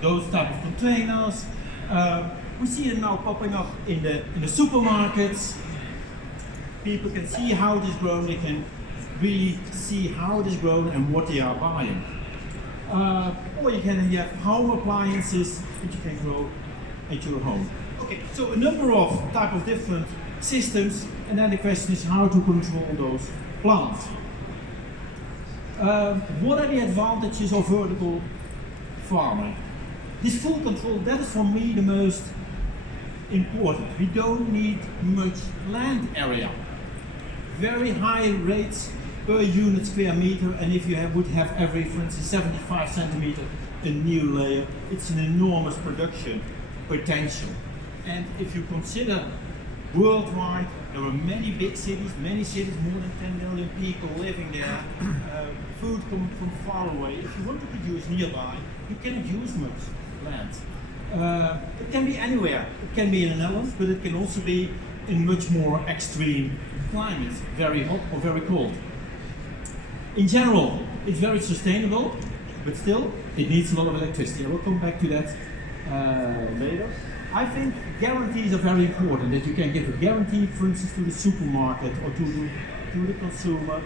those type of containers. We see it now popping up in the supermarkets. People can see how it is grown, they can really see how it is grown and what they are buying. Or you can have home appliances that you can grow at your home. Okay, so a number of type of different systems, and then the question is how to control those plants. What are the advantages of vertical farming? This full control, that is for me the most important. We don't need much land area. Very high rates per unit square meter, and if you would have every, for instance, 75 centimeter a new layer, it's an enormous production potential. And if you consider worldwide, there are many big cities, more than 10 million people living there. Food coming from far away. If you want to produce nearby, you cannot use much land. It can be anywhere. It can be in the Netherlands, but it can also be in much more extreme climates, very hot or very cold. In general, it's very sustainable, but still, it needs a lot of electricity. I will come back to that later. I think guarantees are very important, that you can give a guarantee, for instance, to the supermarket or to the consumer,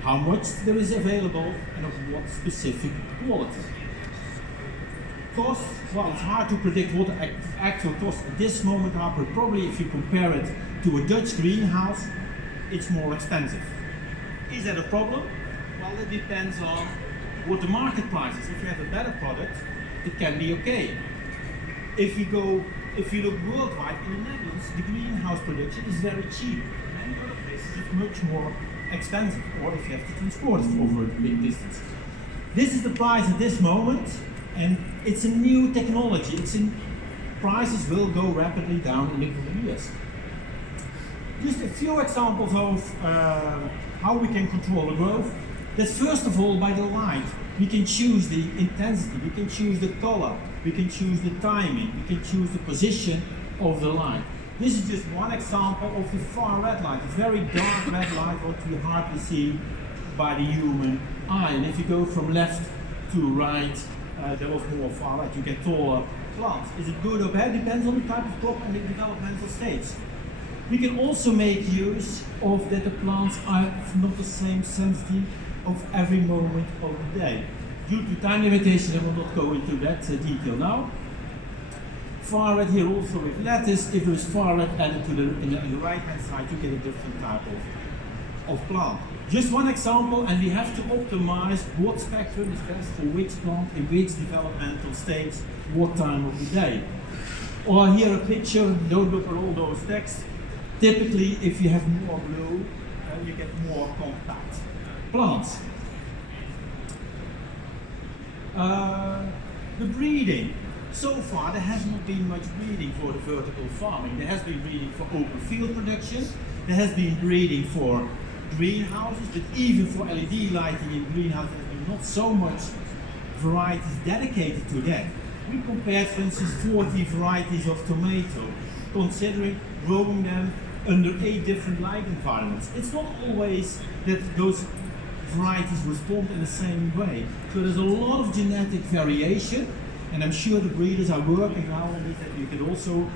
how much there is available and of what specific quality. Costs, well, it's hard to predict what the actual costs at this moment are, but probably if you compare it to a Dutch greenhouse, it's more expensive. Is that a problem? Well, it depends on what the market price is. If you have a better product, it can be okay. If you look worldwide, in the Netherlands, the greenhouse production is very cheap. Many other places it's much more expensive, or if you have to transport it over a big distance. This is the price at this moment, and it's a new technology. Prices will go rapidly down in the coming years. Just a few examples of how we can control the growth. That's first of all by the light. We can choose the intensity, we can choose the color, we can choose the timing, we can choose the position of the light. This is just one example of the far red light, a very dark red light what we hardly see by the human eye. And if you go from left to right, there was more far right, you get taller plants. Is it good or bad? Depends on the type of crop and the developmental stage. We can also make use of that the plants are not the same sensitivity of every moment of the day. Due to time limitations, I will not go into that detail now. Far red here also with lettuce. If there is far red added to in the right hand side, you get a different type of plant. Just one example, and we have to optimize what spectrum is best for which plant in which developmental stage, what time of the day. Or here a picture, don't look at all those texts. Typically, if you have more blue, you get more compact plants. The breeding. So far, there has not been much breeding for the vertical farming. There has been breeding for open field production. There has been breeding for greenhouses, but even for LED lighting in greenhouses, there has been not so much varieties dedicated to that. We compared, for instance, 40 varieties of tomato, considering growing them under 8 different light environments. It's not always that those varieties respond in the same way. So there's a lot of genetic variation, and I'm sure the breeders are working now on this, that you get also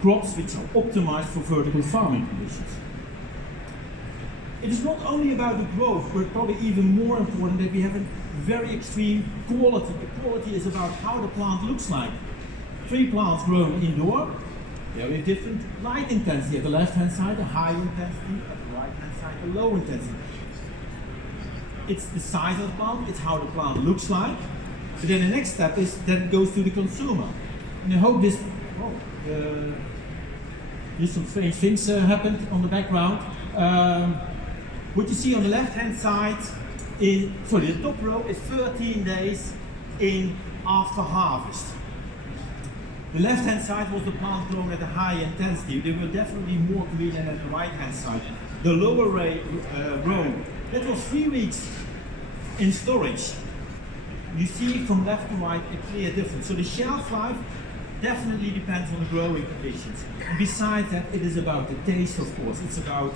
crops which are optimized for vertical farming conditions. It is not only about the growth, but probably even more important that we have a very extreme quality. The quality is about how the plant looks like. 3 plants grown indoor, there we have different light intensity. At the left hand side, a high intensity, at the right hand side, a low intensity. It's the size of the plant, it's how the plant looks like. But then the next step is that it goes to the consumer. And I hope this, some strange things happened on the background. What you see on the left hand side is, sorry, the top row is 13 days in after harvest. The left hand side was the plant grown at a high intensity. They were definitely more green than at the right hand side. The lower row, that was 3 weeks in storage. You see from left to right a clear difference. So the shelf life definitely depends on the growing conditions. And besides that, it is about the taste, of course. It's about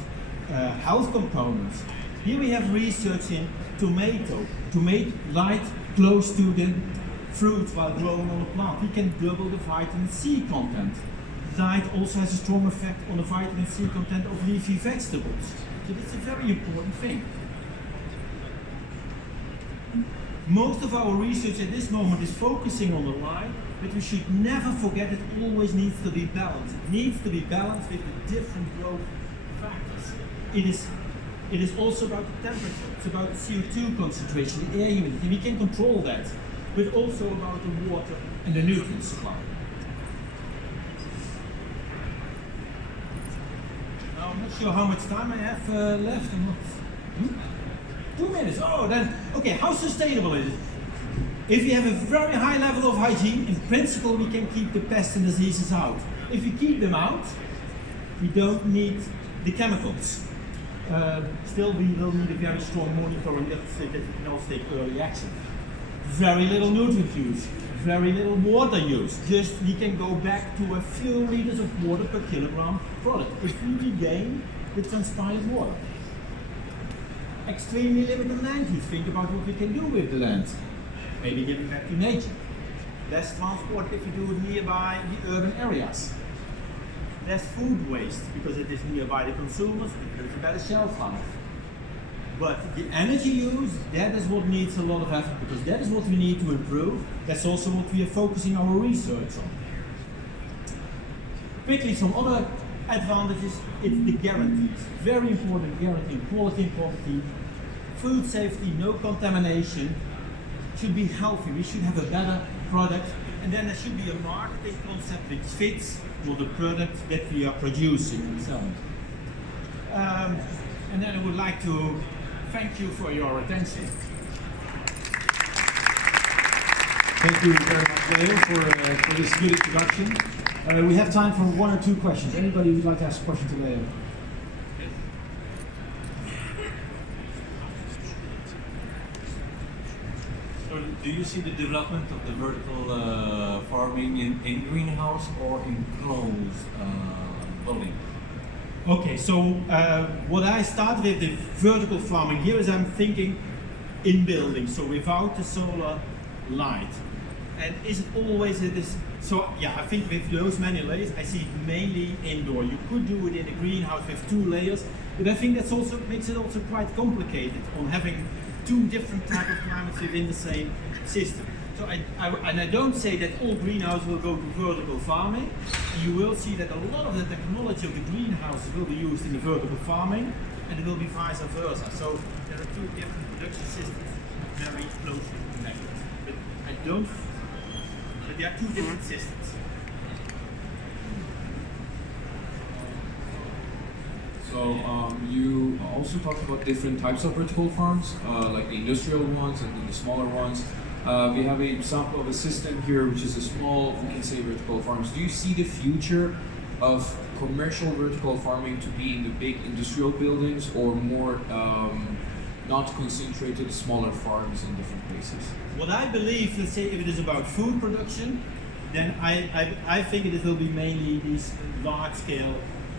health components. Here we have research in tomato to make light close to the fruit while growing on a plant. We can double the vitamin C content. Light also has a strong effect on the vitamin C content of leafy vegetables. So that's a very important thing. Most of our research at this moment is focusing on the light, but we should never forget it always needs to be balanced. It needs to be balanced with the different growth factors. It is also about the temperature, it's about the CO2 concentration, the air humidity. We can control that, but also about the water and the nutrient supply. Now, I'm not sure how much time I have left. I'm not. 2 minutes. Oh, then, okay, how sustainable is it? If we have a very high level of hygiene, in principle we can keep the pests and diseases out. If we keep them out, we don't need the chemicals. Still, we will need a very strong monitoring that we can also take early action. Very little nutrient use, very little water use. Just we can go back to a few liters of water per kilogram product if we regain the transpired water. Extremely limited land use. Think about what we can do with the land. Maybe giving back to nature. Less transport if we do it nearby the urban areas. Less food waste because it is nearby the consumers, because it's a better shelf life. But the energy use, that is what needs a lot of effort because that is what we need to improve. That's also what we are focusing our research on. Quickly, some other advantages, it's the guarantees. Very important guarantee, quality and quantity, food safety, no contamination, should be healthy, we should have a better product, and then there should be a marketing concept which fits for the product that we are producing and selling. And then I would like to thank you for your attention. Thank you very much, Leo, for this good introduction. We have time for 1 or 2 questions. Anybody would like to ask a question to Leo? So do you see the development of the vertical farming in greenhouse or in closed building? Okay, so what I start with the vertical farming here is I'm thinking in building, so without the solar light. And is it always this? So yeah, I think with those many layers, I see it mainly indoor. You could do it in a greenhouse with 2 layers, but I think that's also makes it also quite complicated on having 2 different types of climates within the same system. So I don't say that all greenhouses will go to vertical farming. You will see that a lot of the technology of the greenhouses will be used in the vertical farming, and it will be vice versa. So there are 2 different production systems very closely connected. But there are 2 different systems. So you also talked about different types of vertical farms, like the industrial ones and then the smaller ones. We have a sample of a system here, which is a small, we can say, vertical farms. Do you see the future of commercial vertical farming to be in the big industrial buildings, or more not concentrated smaller farms in different places? What I believe, let's say if it is about food production, then I think it will be mainly these large scale,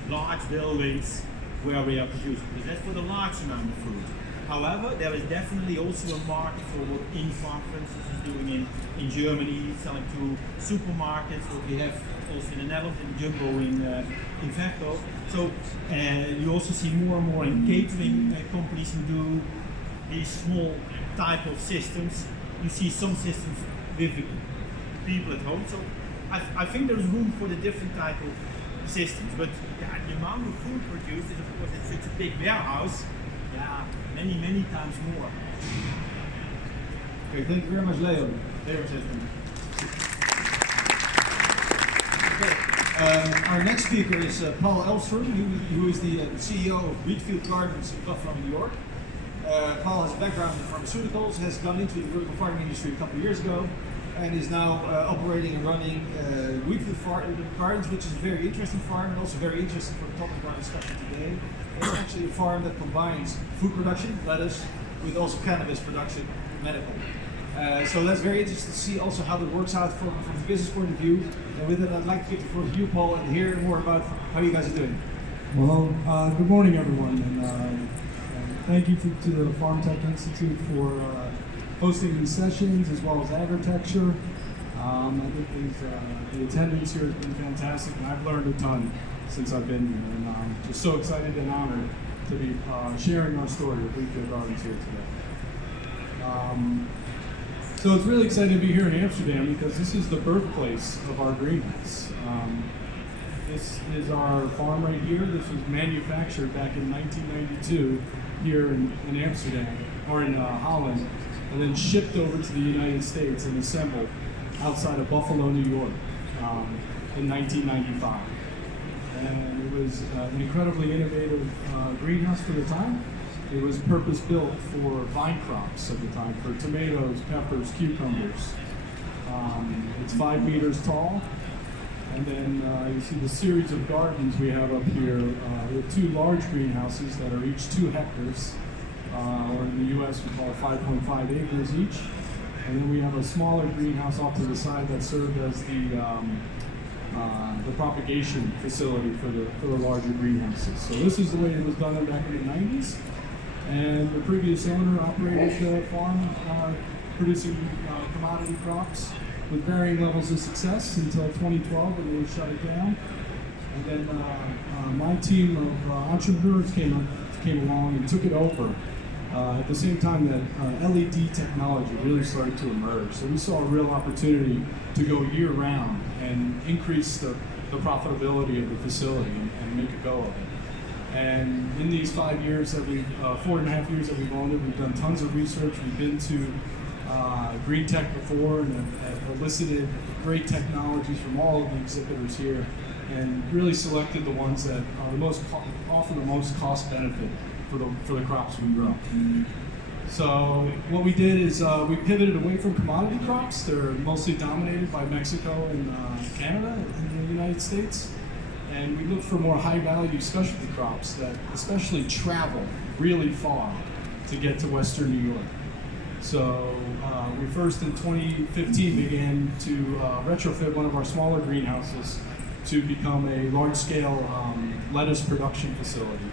large buildings where we are producing, because that's for the large amount of food. However, there is definitely also a market for what InFarm, for instance, is doing in Germany, selling to supermarkets, what we have also in the Netherlands, in Jumbo, in Vecco. So you also see more and more in catering companies who do these small type of systems. You see some systems with people at home. So I think there is room for the different type of systems. But yeah, the amount of food produced is, of course, it's such a big warehouse. Yeah, many times more. Okay, thank you very much, Leo. Leo system. Okay. Our next speaker is Paal Elfstrum, who is the CEO of Wheatfiel Gardens in Buffalo, New York. Paal has a background in pharmaceuticals, has gone into the vertical farming industry a couple of years ago, and is now operating and running Wheatfiel Gardens, which is a very interesting farm and also very interesting for the topic of our discussion today. It's actually a farm that combines food production, lettuce, with also cannabis production, medical. So that's very interesting to see also how that works out from a business point of view. And with that, I'd like to give the floor to you, Paul, and hear more about how you guys are doing. Well, good morning, everyone, and thank you to the FarmTech Institute for hosting these sessions as well as agritecture. I think the attendance here has been fantastic, and I've learned a ton since I've been here, and I'm just so excited and honored to be sharing our story of Wheatfield Gardens here today. So it's really exciting to be here in Amsterdam because this is the birthplace of our greenhouse. This is our farm right here. This was manufactured back in 1992 here in Amsterdam, or in Holland, and then shipped over to the United States and assembled outside of Buffalo, New York in 1995. And it was an incredibly innovative greenhouse for the time. It was purpose-built for vine crops at the time, for tomatoes, peppers, cucumbers. It's 5 meters tall. And then you see the series of gardens we have up here. We have 2 large greenhouses that are each 2 hectares, or in the US we call it 5.5 acres each. And then we have a smaller greenhouse off to the side that served as the propagation facility for the larger greenhouses. So this is the way it was done back in the 90s. And the previous owner operated the farm producing commodity crops with varying levels of success until 2012 when they shut it down. And then my team of entrepreneurs came along and took it over at the same time that LED technology really started to emerge. So we saw a real opportunity to go year round and increase the profitability of the facility and make a go of it. And in these 5 years that 4.5 years that we've owned it, we've done tons of research. We've been to Greentech before and have elicited great technologies from all of the exhibitors here, and really selected the ones that are offer the most cost benefit for the crops we grow. So what we did is we pivoted away from commodity crops. They're mostly dominated by Mexico and Canada and the United States. And we looked for more high-value specialty crops that especially travel really far to get to Western New York. So we first in 2015 began to retrofit one of our smaller greenhouses to become a large-scale lettuce production facility.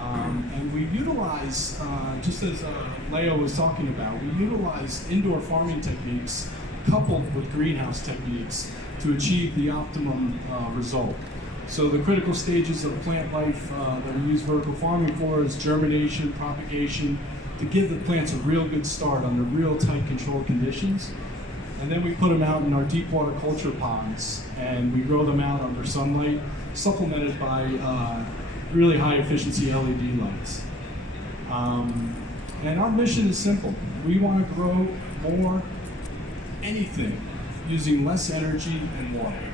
And we utilize, just as Leo was talking about, we utilize indoor farming techniques coupled with greenhouse techniques to achieve the optimum result. So the critical stages of plant life that we use vertical farming for is germination, propagation, to give the plants a real good start under real tight controlled conditions. And then we put them out in our deep water culture ponds, and we grow them out under sunlight, supplemented by really high efficiency LED lights. And our mission is simple. We want to grow more anything using less energy and water,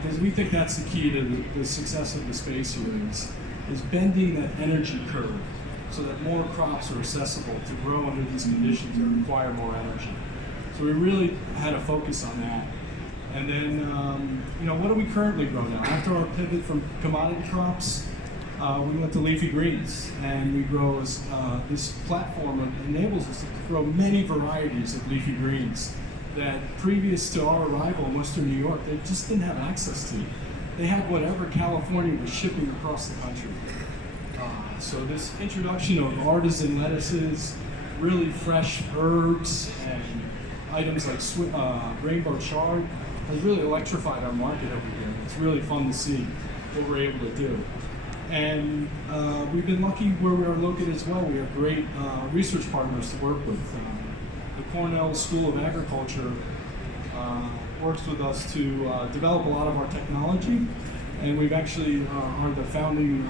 because we think that's the key to the success of the space here is bending that energy curve so that more crops are accessible to grow under these conditions that require more energy. So we really had a focus on that. And then, what do we currently grow now? After our pivot from commodity crops, we went to leafy greens, and we grow this platform that enables us to grow many varieties of leafy greens that previous to our arrival in Western New York, they just didn't have access to. They had whatever California was shipping across the country. So this introduction of artisan lettuces, really fresh herbs, and items like rainbow chard has really electrified our market over here. It's really fun to see what we're able to do. And we've been lucky where we are located as well. We have great research partners to work with. The Cornell School of Agriculture works with us to develop a lot of our technology, and we've actually are the founding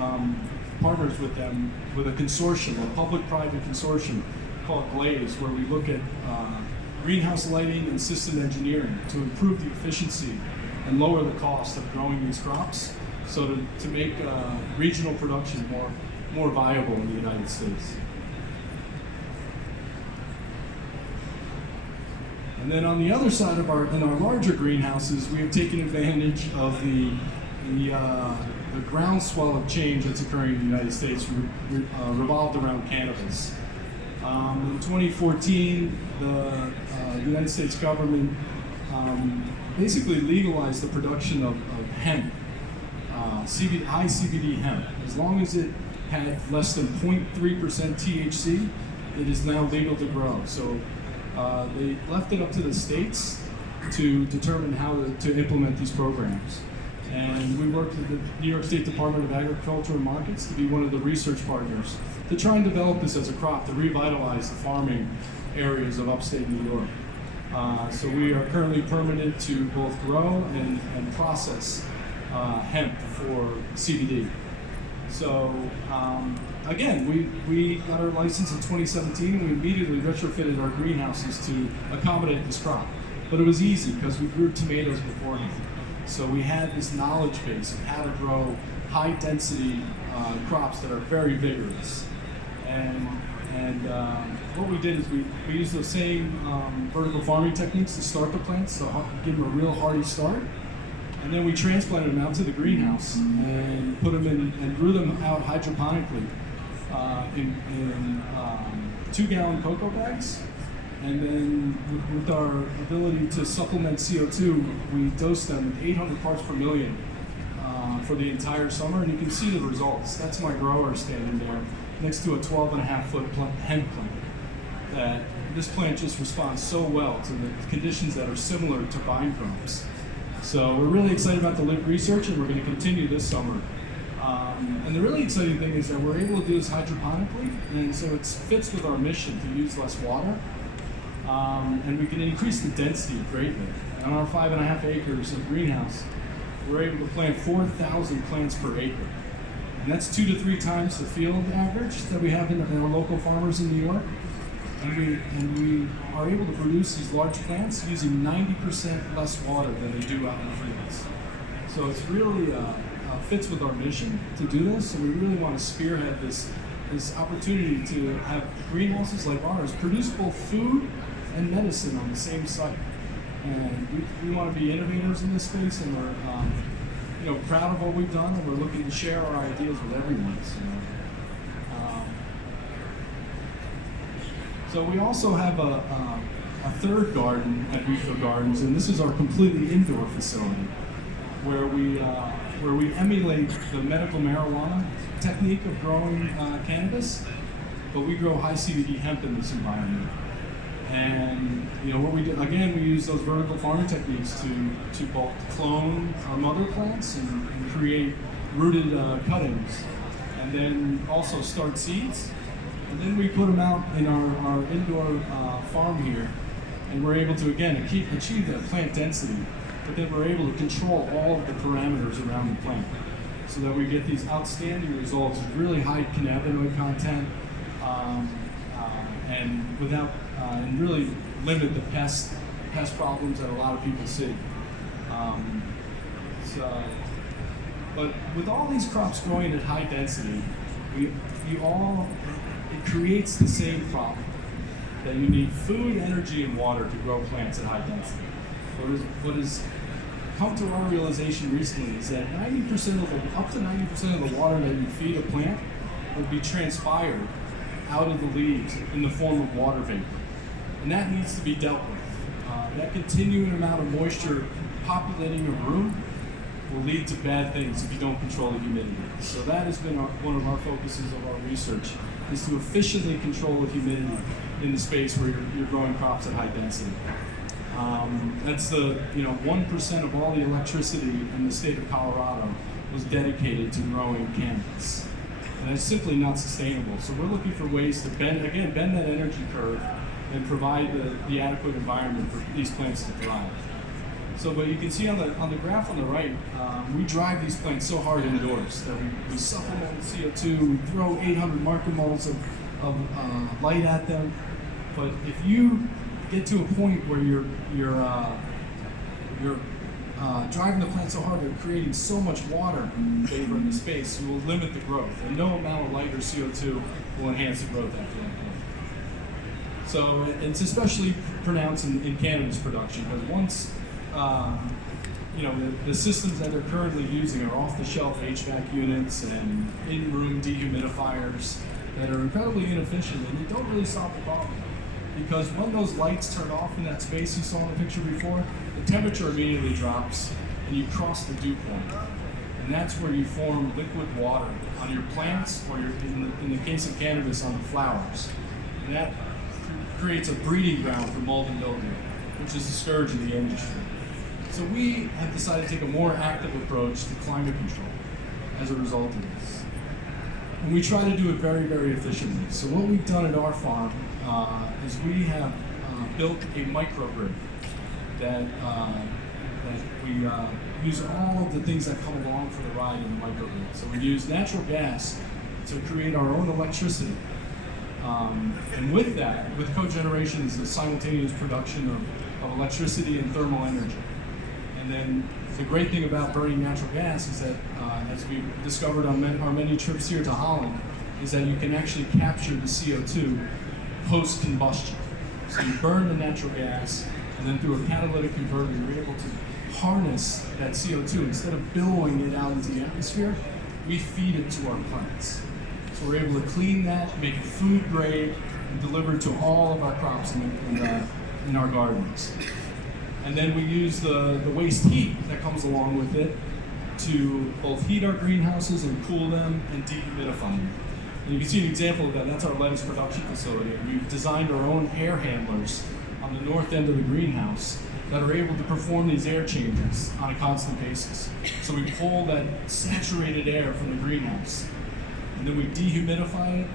partners with them with a consortium, a public-private consortium called GLAZE, where we look at greenhouse lighting and system engineering to improve the efficiency and lower the cost of growing these crops, so to make regional production more viable in the United States. And then on the other side of in our larger greenhouses, we have taken advantage of the groundswell of change that's occurring in the United States revolved around cannabis. In 2014, the United States government basically legalized the production of hemp, high CBD hemp. As long as it had less than 0.3% THC, it is now legal to grow. So They left it up to the states to determine how to implement these programs. And we worked with the New York State Department of Agriculture and Markets to be one of the research partners to try and develop this as a crop to revitalize the farming areas of upstate New York. So we are currently permitted to both grow and process hemp for CBD. So again, we got our license in 2017 and we immediately retrofitted our greenhouses to accommodate this crop. But it was easy because we grew tomatoes beforehand. So we had this knowledge base of how to grow high density crops that are very vigorous. And what we did is we used those same vertical farming techniques to start the plants, so give them a real hardy start. And then we transplanted them out to the greenhouse and put them in and grew them out hydroponically in 2-gallon cocoa bags. And then with our ability to supplement CO2, we dosed them with 800 parts per million for the entire summer. And you can see the results. That's my grower standing there next to a 12.5-foot hemp plant. That this plant just responds so well to the conditions that are similar to vine crops. So we're really excited about the research, and we're going to continue this summer. And the really exciting thing is that we're able to do this hydroponically, and so it fits with our mission to use less water. And we can increase the density greatly. And on our 5.5 acres of greenhouse, we're able to plant 4,000 plants per acre. And that's 2 to 3 times the field average that we have in our local farmers in New York. And we are able to produce these large plants using 90% less water than they do out in the fields. So it's really fits with our mission to do this. So we really want to spearhead this opportunity to have greenhouses like ours produce both food and medicine on the same site. And we want to be innovators in this space, and we're proud of what we've done, and we're looking to share our ideas with everyone. So we also have a third garden at Wheatfiel Gardens, and this is our completely indoor facility, where we emulate the medical marijuana technique of growing cannabis, but we grow high CBD hemp in this environment. And what we do, again, we use those vertical farming techniques to both clone our mother plants and create rooted cuttings, and then also start seeds. And then we put them out in our indoor farm here, and we're able to, again, achieve that plant density, but then we're able to control all of the parameters around the plant so that we get these outstanding results with really high cannabinoid content and really limit the pest problems that a lot of people see. But with all these crops growing at high density, it creates the same problem, that you need food, energy, and water to grow plants at high density. What has come to our realization recently is that up to 90% of the water that you feed a plant will be transpired out of the leaves in the form of water vapor. And that needs to be dealt with. That continuing amount of moisture populating a room will lead to bad things if you don't control the humidity. So that has been one of our focuses of our research, is to efficiently control the humidity in the space where you're growing crops at high density. That's 1% of all the electricity in the state of Colorado was dedicated to growing cannabis. And that's simply not sustainable. So we're looking for ways to bend that energy curve and provide the adequate environment for these plants to thrive. So, but you can see on the graph on the right, we drive these plants so hard indoors that we supplement with CO2, we throw 800 micromoles of light at them. But if you get to a point where you're driving the plant so hard, you're creating so much water vapor in the space, you will limit the growth, and no amount of light or CO2 will enhance the growth after that point. So it's especially pronounced in cannabis production, because once the systems that they're currently using are off-the-shelf HVAC units and in-room dehumidifiers that are incredibly inefficient, and they don't really solve the problem. Because when those lights turn off in that space you saw in the picture before, the temperature immediately drops and you cross the dew point. And that's where you form liquid water on your plants, or in the case of cannabis, on the flowers. And that creates a breeding ground for mold and mildew, which is a scourge in the industry. So we have decided to take a more active approach to climate control as a result of this. And we try to do it very, very efficiently. So what we've done at our farm is we have built a microgrid that we use all of the things that come along for the ride in the microgrid. So we use natural gas to create our own electricity. And with that, with cogeneration is the simultaneous production of electricity and thermal energy. And then the great thing about burning natural gas is that, as we discovered on our many trips here to Holland, is that you can actually capture the CO2 post-combustion. So you burn the natural gas, and then through a catalytic converter, you're able to harness that CO2. Instead of billowing it out into the atmosphere, we feed it to our plants. So we're able to clean that, make it food grade, and deliver it to all of our crops in our gardens. And then we use the waste heat that comes along with it to both heat our greenhouses and cool them and dehumidify them. And you can see an example of that. That's our lettuce production facility. We've designed our own air handlers on the north end of the greenhouse that are able to perform these air changes on a constant basis. So we pull that saturated air from the greenhouse, and then we dehumidify it,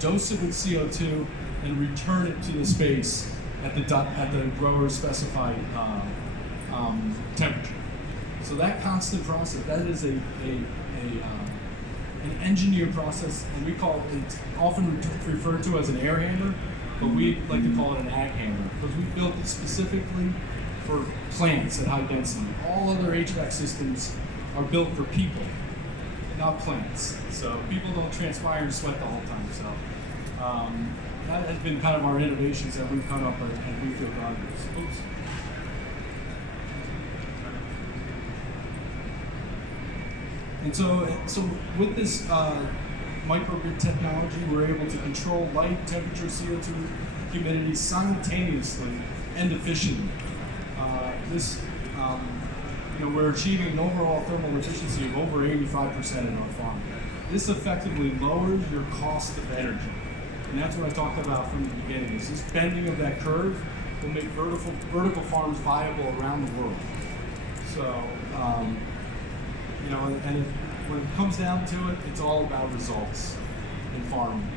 dose it with CO2, and return it to the space at the grower's specified temperature. So that constant process, that is an engineered process, and we call it often referred to as an air handler, but we like to call it an ag handler because we built it specifically for plants at high density. All other HVAC systems are built for people, not plants. So people don't transpire and sweat the whole time. So that has been kind of our innovations that we've come up with at Wheatfiel Gardens. Oops. And so with this microgrid technology, we're able to control light, temperature, CO2, humidity simultaneously and efficiently. We're achieving an overall thermal efficiency of over 85% in our farm. This effectively lowers your cost of energy. And that's what I talked about from the beginning. Is this bending of that curve will make vertical farms viable around the world. So, when it comes down to it, it's all about results in farming.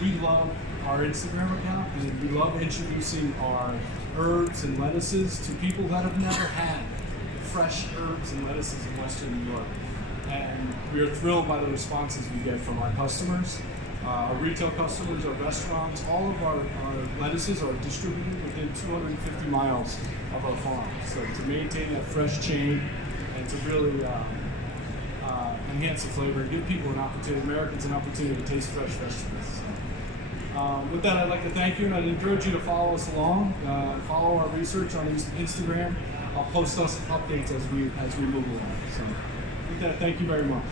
We love our Instagram account, and we love introducing our herbs and lettuces to people that have never had fresh herbs and lettuces in Western New York. And we are thrilled by the responses we get from our customers, our retail customers, our restaurants. All of our lettuces are distributed within 250 miles of our farm. So to maintain that fresh chain and to really enhance the flavor, give people an opportunity, Americans an opportunity to taste fresh vegetables. So, with that, I'd like to thank you, and I'd encourage you to follow us along. Follow our research on Instagram. I'll post us updates as we move along. So, with that, thank you very much.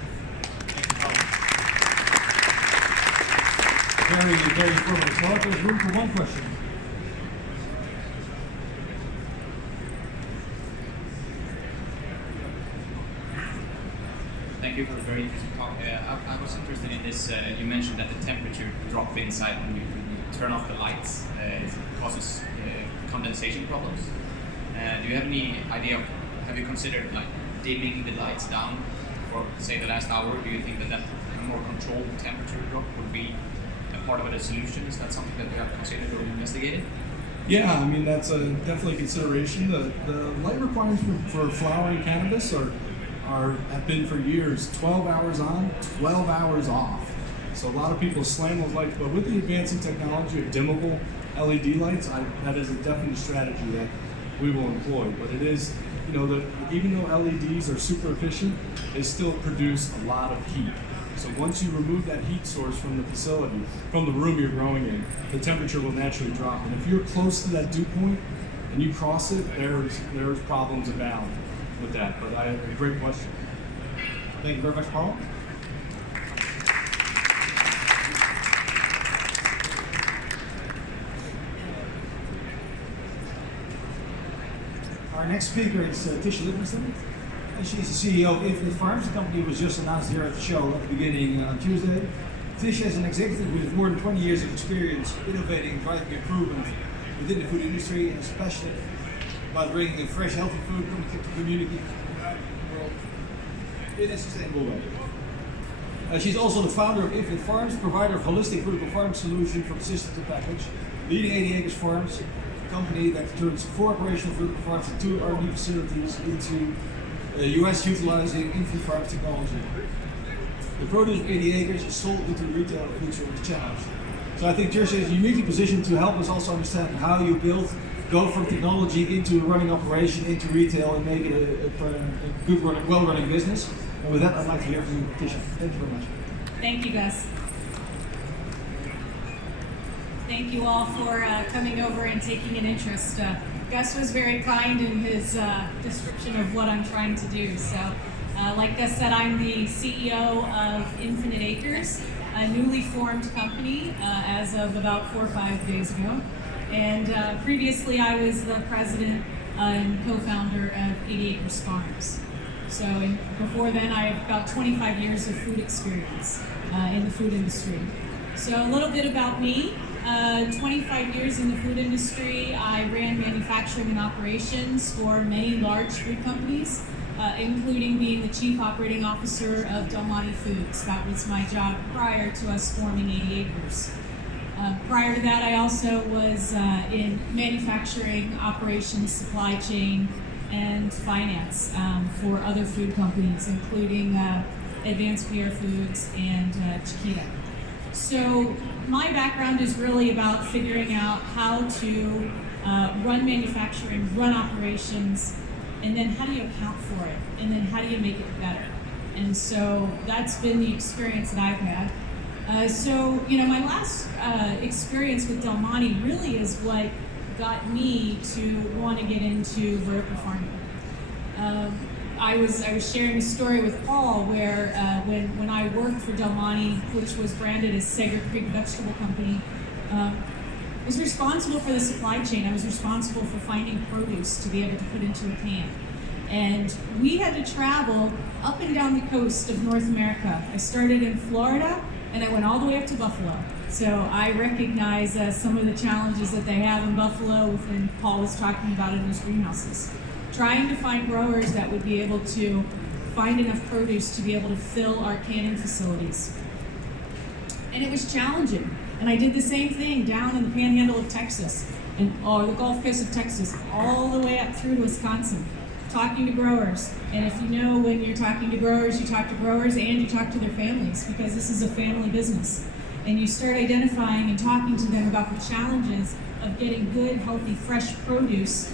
Very, very informative talk. There's room for one question. Thank you for a very interesting talk. I was interested in this. You mentioned that the temperature drop inside when you turn off the lights causes condensation problems. Do you have any idea? Have you considered like dimming the lights down for say the last hour? Do you think that a more controlled temperature drop would be a part of the solution? Is that something that you have considered or investigated? Yeah, I mean that's definitely a consideration. The light requirements for flowering cannabis have been for years 12 hours on, 12 hours off. So a lot of people slam those lights, but with the advancing technology of dimmable LED lights, that is a definite strategy that we will employ. But it is, even though LEDs are super efficient, they still produce a lot of heat. So once you remove that heat source from the facility, from the room you're growing in, the temperature will naturally drop. And if you're close to that dew point and you cross it, there's problems abound with that. But a great question. Thank you very much, Paul. Our next speaker is Tisha Livingston. And she's the CEO of Infinite Farms. The company was just announced here at the show at the beginning on Tuesday. Tisha is an executive with more than 20 years of experience innovating and driving improvement within the food industry, and especially about bringing in fresh, healthy food to the community world in a sustainable way. She's also the founder of Infinite Farms, provider of holistic vertical farming solution from system to package, leading 80 Acres Farms, a company that turns 4 operational vertical farms and 2 R&D facilities into US utilizing Infinite Farms technology. The produce of 80 Acres is sold into the retail and food service channels. So I think Tisha is uniquely positioned to help us also understand how you go from technology into a running operation, into retail, and make it a good, well-running business. And with that, I'd like to hear from you, Tisha. Thank you very much. Thank you, Gus. Thank you all for coming over and taking an interest. Gus was very kind in his description of what I'm trying to do. So, like Gus said, I'm the CEO of Infinite Acres, a newly formed company as of about 4 or 5 days ago. And previously, I was the president and co-founder of 80 Acres Farms. So before then, I have about 25 years of food experience in the food industry. So a little bit about me. 25 years in the food industry. I ran manufacturing and operations for many large food companies, including being the chief operating officer of Del Monte Foods. That was my job prior to us forming 80 Acres. Prior to that, I also was in manufacturing, operations, supply chain, and finance for other food companies, including Advanced PR Foods and Chiquita. So my background is really about figuring out how to run manufacturing, run operations, and then how do you account for it, and then how do you make it better. And so that's been the experience that I've had. So, my last experience with Del Monte really is what got me to want to get into vertical farming. I was sharing a story with Paul where when I worked for Del Monte, which was branded as Sager Creek Vegetable Company, I was responsible for the supply chain. I was responsible for finding produce to be able to put into a can. And we had to travel up and down the coast of North America. I started in Florida, and I went all the way up to Buffalo. So I recognize some of the challenges that they have in Buffalo, and Paul was talking about in his greenhouses. Trying to find growers that would be able to find enough produce to be able to fill our canning facilities. And it was challenging. And I did the same thing down in the panhandle of Texas, and the Gulf Coast of Texas, all the way up through to Wisconsin, talking to growers. And if you know, when you're talking to growers, you talk to growers and you talk to their families, because this is a family business. And you start identifying and talking to them about the challenges of getting good, healthy, fresh produce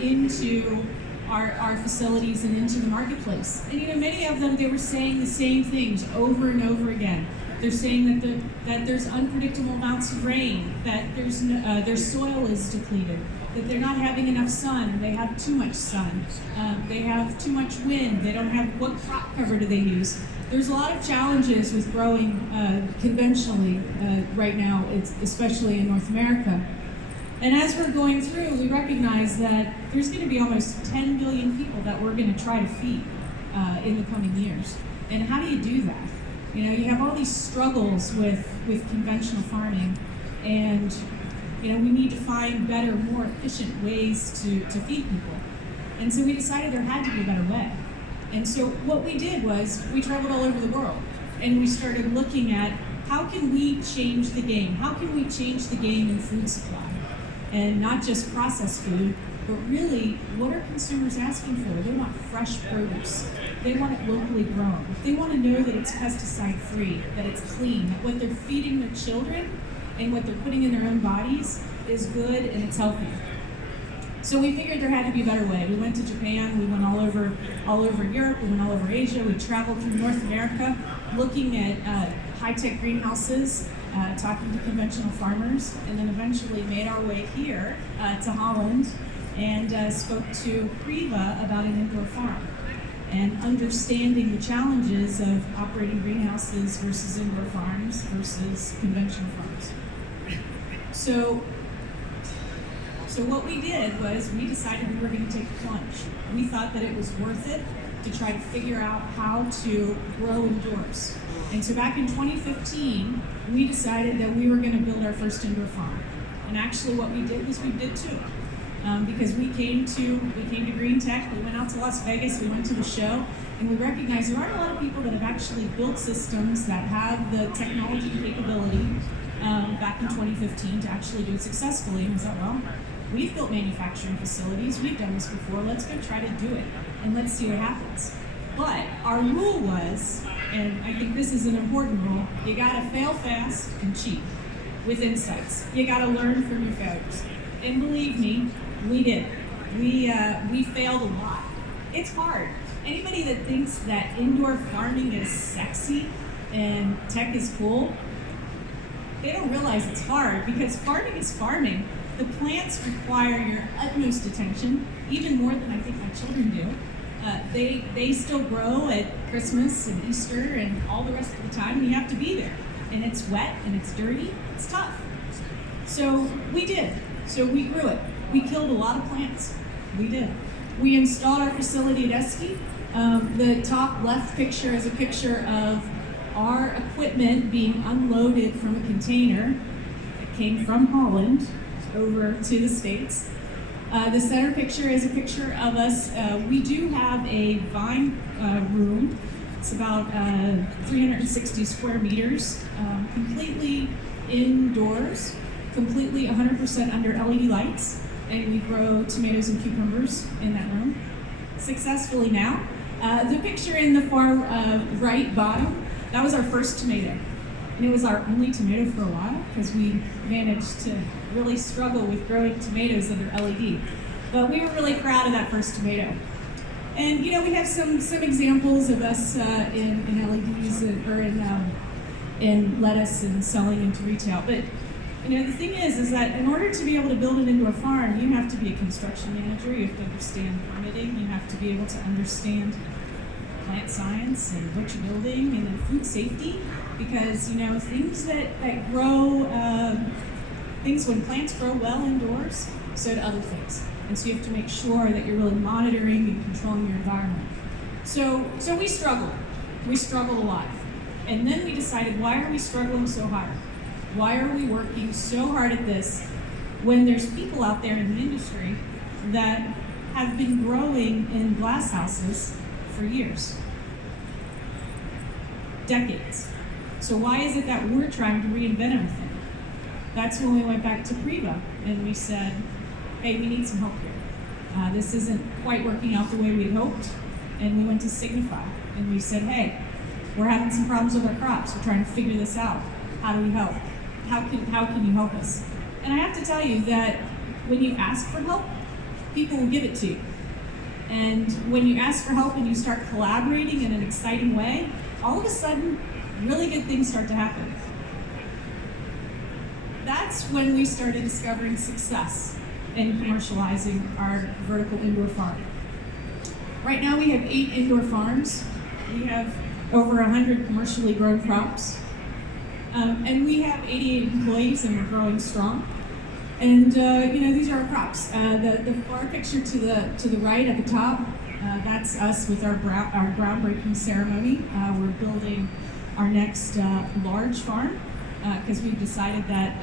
into our facilities and into the marketplace. And many of them, they were saying the same things over and over again. They're saying that there's unpredictable amounts of rain, that their soil is depleted, that they're not having enough sun, they have too much sun, they have too much wind, they don't have, what crop cover do they use? There's a lot of challenges with growing conventionally right now, especially in North America. And as we're going through, we recognize that there's going to be almost 10 billion people that we're going to try to feed in the coming years. And how do you do that? You have all these struggles with conventional farming, and we need to find better, more efficient ways to feed people. And so we decided there had to be a better way. And so what we did was we traveled all over the world, and we started looking at how can we change the game? How can we change the game in food supply? And not just processed food, but really, what are consumers asking for? They want fresh produce. They want it locally grown. They want to know that it's pesticide-free, that it's clean, that what they're feeding their children and what they're putting in their own bodies is good and it's healthy. So we figured there had to be a better way. We went to Japan, we went all over Europe, we went all over Asia, we traveled through North America, looking at high-tech greenhouses, talking to conventional farmers, and then eventually made our way here to Holland and spoke to Priva about an indoor farm and understanding the challenges of operating greenhouses versus indoor farms versus conventional farms. So what we did was we decided we were going to take a plunge. We thought that it was worth it to try to figure out how to grow indoors. And so back in 2015, we decided that we were going to build our first indoor farm. And actually what we did was we did two. Because we came to Greentech, we went out to Las Vegas, we went to the show, and we recognized there aren't a lot of people that have actually built systems that have the technology and capability back in 2015 to actually do it successfully. And we thought, well, we've built manufacturing facilities, we've done this before, let's go try to do it, and let's see what happens. But our rule was, and I think this is an important rule, you gotta fail fast and cheat with insights. You gotta learn from your failures. And believe me, we did. We failed a lot. It's hard. Anybody that thinks that indoor farming is sexy and tech is cool, they don't realize it's hard, because farming is farming. The plants require your utmost attention, even more than I think my children do. They still grow at Christmas and Easter and all the rest of the time, and you have to be there. And it's wet and it's dirty, it's tough. So we did. So we grew it. We killed a lot of plants. We did. We installed our facility at Eski. The top left picture is a picture of our equipment being unloaded from a container that came from Holland over to the States. The center picture is a picture of us. We do have a vine room. It's about 360 square meters, completely indoors, completely 100% under LED lights, and we grow tomatoes and cucumbers in that room successfully now. The picture in the far right bottom, that was our first tomato. And it was our only tomato for a while, because we managed to really struggle with growing tomatoes under LED. But we were really proud of that first tomato. And we have some examples of us in LEDs or in lettuce and selling into retail. But the thing is that in order to be able to build an indoor farm, you have to be a construction manager, you have to understand permitting, you have to be able to understand plant science and what you're building, and then food safety, because things that grow, when plants grow well indoors, so do other things. And so you have to make sure that you're really monitoring and controlling your environment. So we struggled. We struggled a lot. And then we decided, why are we struggling so hard? Why are we working so hard at this when there's people out there in the industry that have been growing in glass houses for years, decades? So why is it that we're trying to reinvent everything? That's when we went back to Priva and we said, hey, we need some help here. This isn't quite working out the way we hoped. And we went to Signify and we said, hey, we're having some problems with our crops. We're trying to figure this out. How do we help? How can you help us? And I have to tell you that when you ask for help, people will give it to you. And when you ask for help and you start collaborating in an exciting way, all of a sudden, really good things start to happen. That's when we started discovering success in commercializing our vertical indoor farm. Right now we have 8 indoor farms. We have over 100 commercially grown crops. And we have 88 employees, and we're growing strong. And these are our crops. The far picture to the right at the top, that's us with our groundbreaking ceremony. We're building our next large farm because we've decided that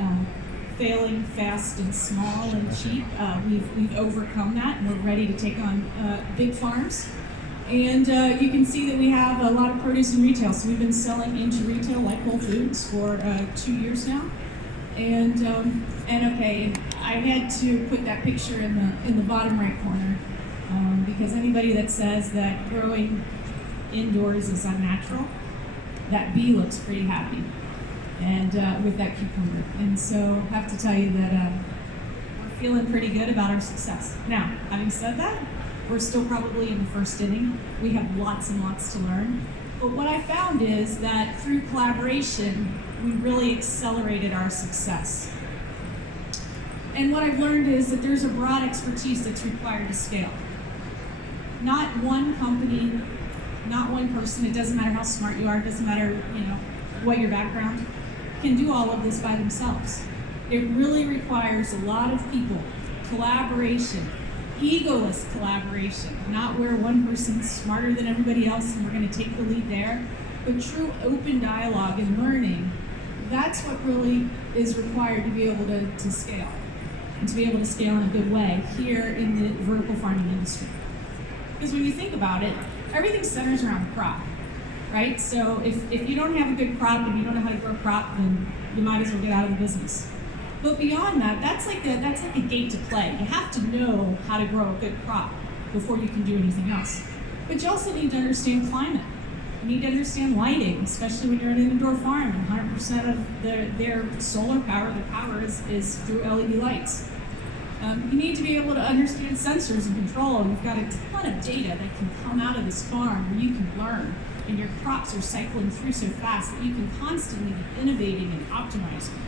failing fast and small and cheap, we've overcome that, and we're ready to take on big farms. And you can see that we have a lot of produce in retail. So we've been selling into retail like Whole Foods for 2 years now. And okay, I had to put that picture in the bottom right corner because anybody that says that growing indoors is unnatural, that bee looks pretty happy, and with that cucumber. And so I have to tell you that we're feeling pretty good about our success. Now, having said that, we're still probably in the first inning. We have lots and lots to learn. But what I found is that through collaboration, we really accelerated our success. And what I've learned is that there's a broad expertise that's required to scale. Not one company, not one person, it doesn't matter how smart you are, it doesn't matter what your background, can do all of this by themselves. It really requires a lot of people, collaboration, egoless collaboration, not where one person's smarter than everybody else and we're going to take the lead there, but true open dialogue and learning. That's what really is required to be able to scale, and to be able to scale in a good way here in the vertical farming industry. Because when you think about it, everything centers around the crop, right? So if you don't have a good crop and you don't know how to grow a crop, then you might as well get out of the business. But beyond that, that's like a gate to play. You have to know how to grow a good crop before you can do anything else. But you also need to understand climate. You need to understand lighting, especially when you're in an indoor farm and 100% of their solar power, their power is through LED lights. You need to be able to understand sensors and control. You've got a ton of data that can come out of this farm where you can learn, and your crops are cycling through so fast that you can constantly be innovating and optimizing.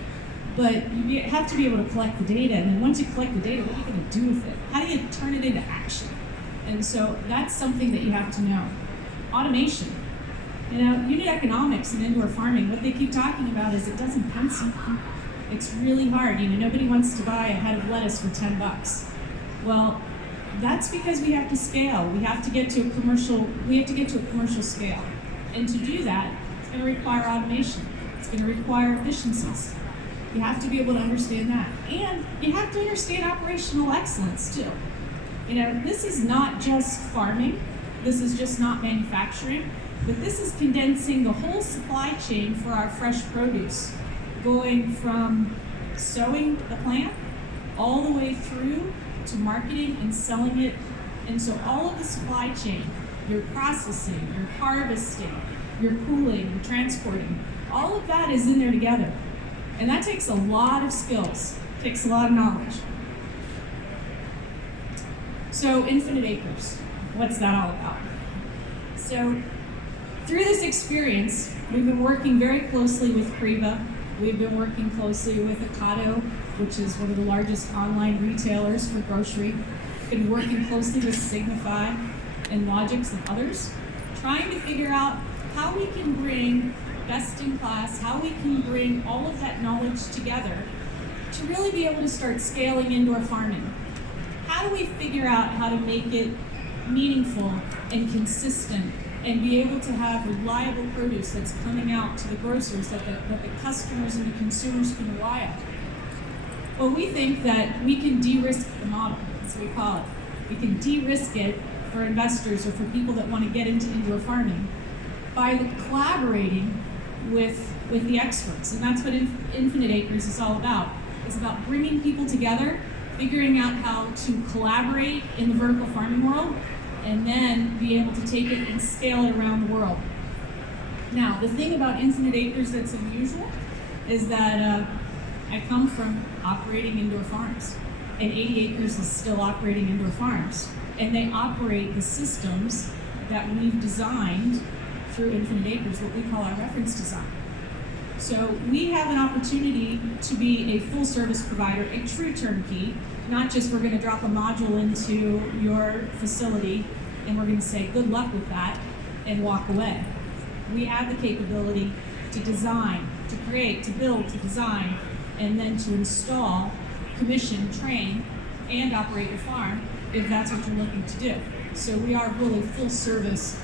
But you have to be able to collect the data, and then once you collect the data, what are you going to do with it? How do you turn it into action? And so that's something that you have to know. Automation. You know, unit economics in indoor farming, what they keep talking about is it doesn't pencil. It's really hard. You know, nobody wants to buy a head of lettuce for $10. Well, that's because we have to scale. We have to get to a commercial scale. And to do that, it's going to require automation. It's going to require efficiencies. You have to be able to understand that. And you have to understand operational excellence too. You know, this is not just farming. This is just not manufacturing. But this is condensing the whole supply chain for our fresh produce, going from sowing the plant all the way through to marketing and selling it. And so all of the supply chain, your processing, your harvesting, your cooling, your transporting, all of that is in there together. And that takes a lot of skills, takes a lot of knowledge. So Infinite Acres, what's that all about? So through this experience, we've been working very closely with Priva. We've been working closely with Ocado, which is one of the largest online retailers for grocery. We've been working closely with Signify and Logix and others, trying to figure out how we can bring best in class, how we can bring all of that knowledge together to really be able to start scaling indoor farming. How do we figure out how to make it meaningful and consistent and be able to have reliable produce that's coming out to the grocers that the customers and the consumers can rely on? Well, we think that we can de-risk the model, that's what we call it. We can de-risk it for investors or for people that want to get into indoor farming by collaborating with the experts. And that's what Infinite Acres is all about. It's about bringing people together, figuring out how to collaborate in the vertical farming world, and then be able to take it and scale it around the world. Now, the thing about Infinite Acres that's unusual is that I come from operating indoor farms, and 80 Acres is still operating indoor farms, and they operate the systems that we've designed through Infinite Acres, what we call our reference design. So we have an opportunity to be a full service provider, a true turnkey, not just we're going to drop a module into your facility and we're going to say good luck with that and walk away. We have the capability to design, to create, to build, to design, and then to install, commission, train, and operate your farm if that's what you're looking to do. So we are really full service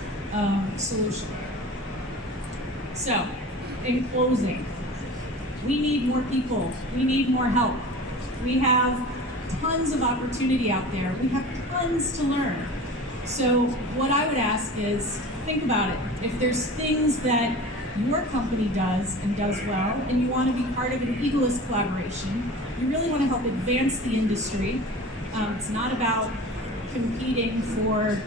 solution. So, in closing, we need more people. We need more help. We have tons of opportunity out there. We have tons to learn. So what I would ask is, think about it. If there's things that your company does and does well, and you want to be part of an egoless collaboration, you really want to help advance the industry. It's not about competing for,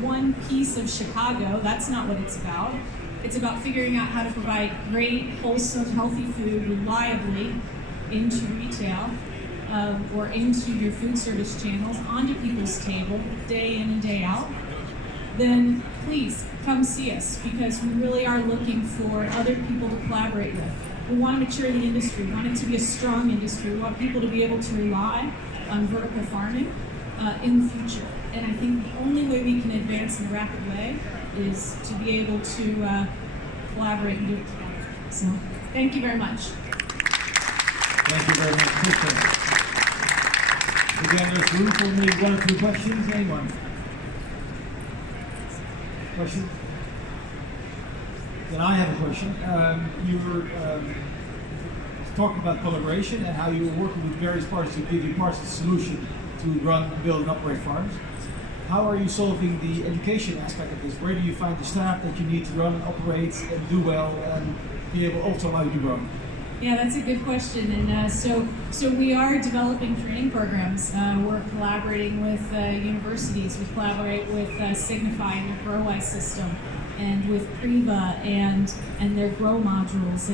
one piece of Chicago. That's not what it's about. It's about figuring out how to provide great, wholesome, healthy food reliably into retail or into your food service channels, onto people's table, day in and day out. Then please come see us, because we really are looking for other people to collaborate with. We want to mature the industry. We want it to be a strong industry. We want people to be able to rely on vertical farming in the future. And I think the only way we can advance in a rapid way is to be able to collaborate and do it together. So, thank you very much. Thank you very much, Tisha. Again, there's room for maybe 1 or 2 questions. Anyone? Questions? Then I have a question. You were talking about collaboration and how you were working with various parties to give you parts of the solution to run, build, and operate farms. How are you solving the education aspect of this? Where do you find the staff that you need to run, operate, and do well, and be able also allow you to grow? Yeah, that's a good question. And so we are developing training programs. We're collaborating with universities. We collaborate with Signify and their GrowWise system, and with Priva and their Grow modules,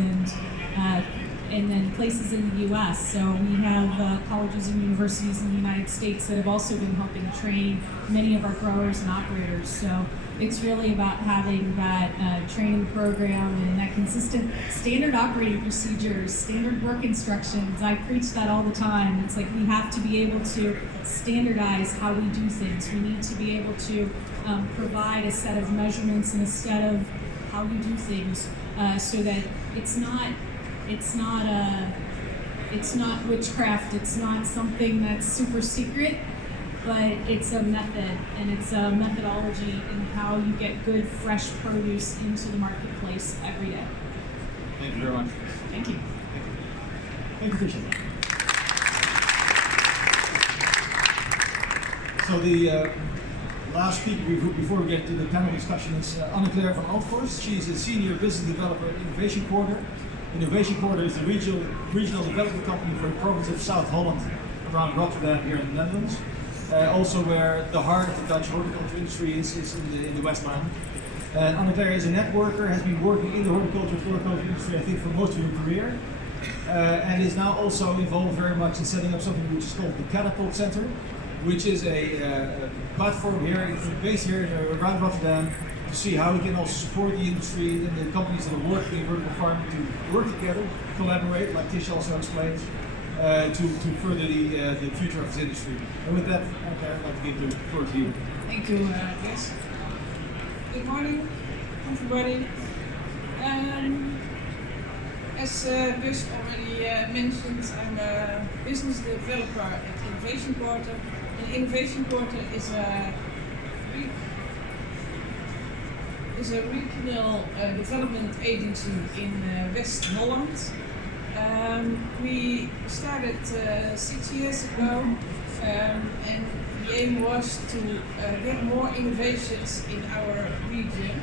and then places in the U.S. So we have colleges and universities in the United States that have also been helping train many of our growers and operators. So it's really about having that training program and that consistent standard operating procedures, standard work instructions. I preach that all the time. It's like we have to be able to standardize how we do things. We need to be able to provide a set of measurements and a set of how we do things so that it's not witchcraft. It's not something that's super secret, but it's a method and it's a methodology in how you get good, fresh produce into the marketplace every day. Thank you very much. Thank you. Thank you, Tisha. So the last speaker before we get to the panel discussion is Anne-Claire van Altvorst. She's a senior business developer at InnovationQuarter. InnovationQuarter is the regional development company for the province of South Holland, around Rotterdam here in the Netherlands. Also where the heart of the Dutch horticulture industry is in the Westland. Anne-Claire is a networker, has been working in the floriculture industry I think for most of her career, and is now also involved very much in setting up something which is called the Catapult Center, which is a platform here, based here around Rotterdam, to see how we can also support the industry and the companies that are working in vertical farming to work together, collaborate, like Tisha also explained, to further the future of this industry. And with that, I'd like to give the floor to you. Thank you, Gus. Good morning, everybody. As Gus already mentioned, I'm a business developer at InnovationQuarter. And InnovationQuarter is a regional development agency in West Holland. We started 6 years ago, and the aim was to get more innovations in our region.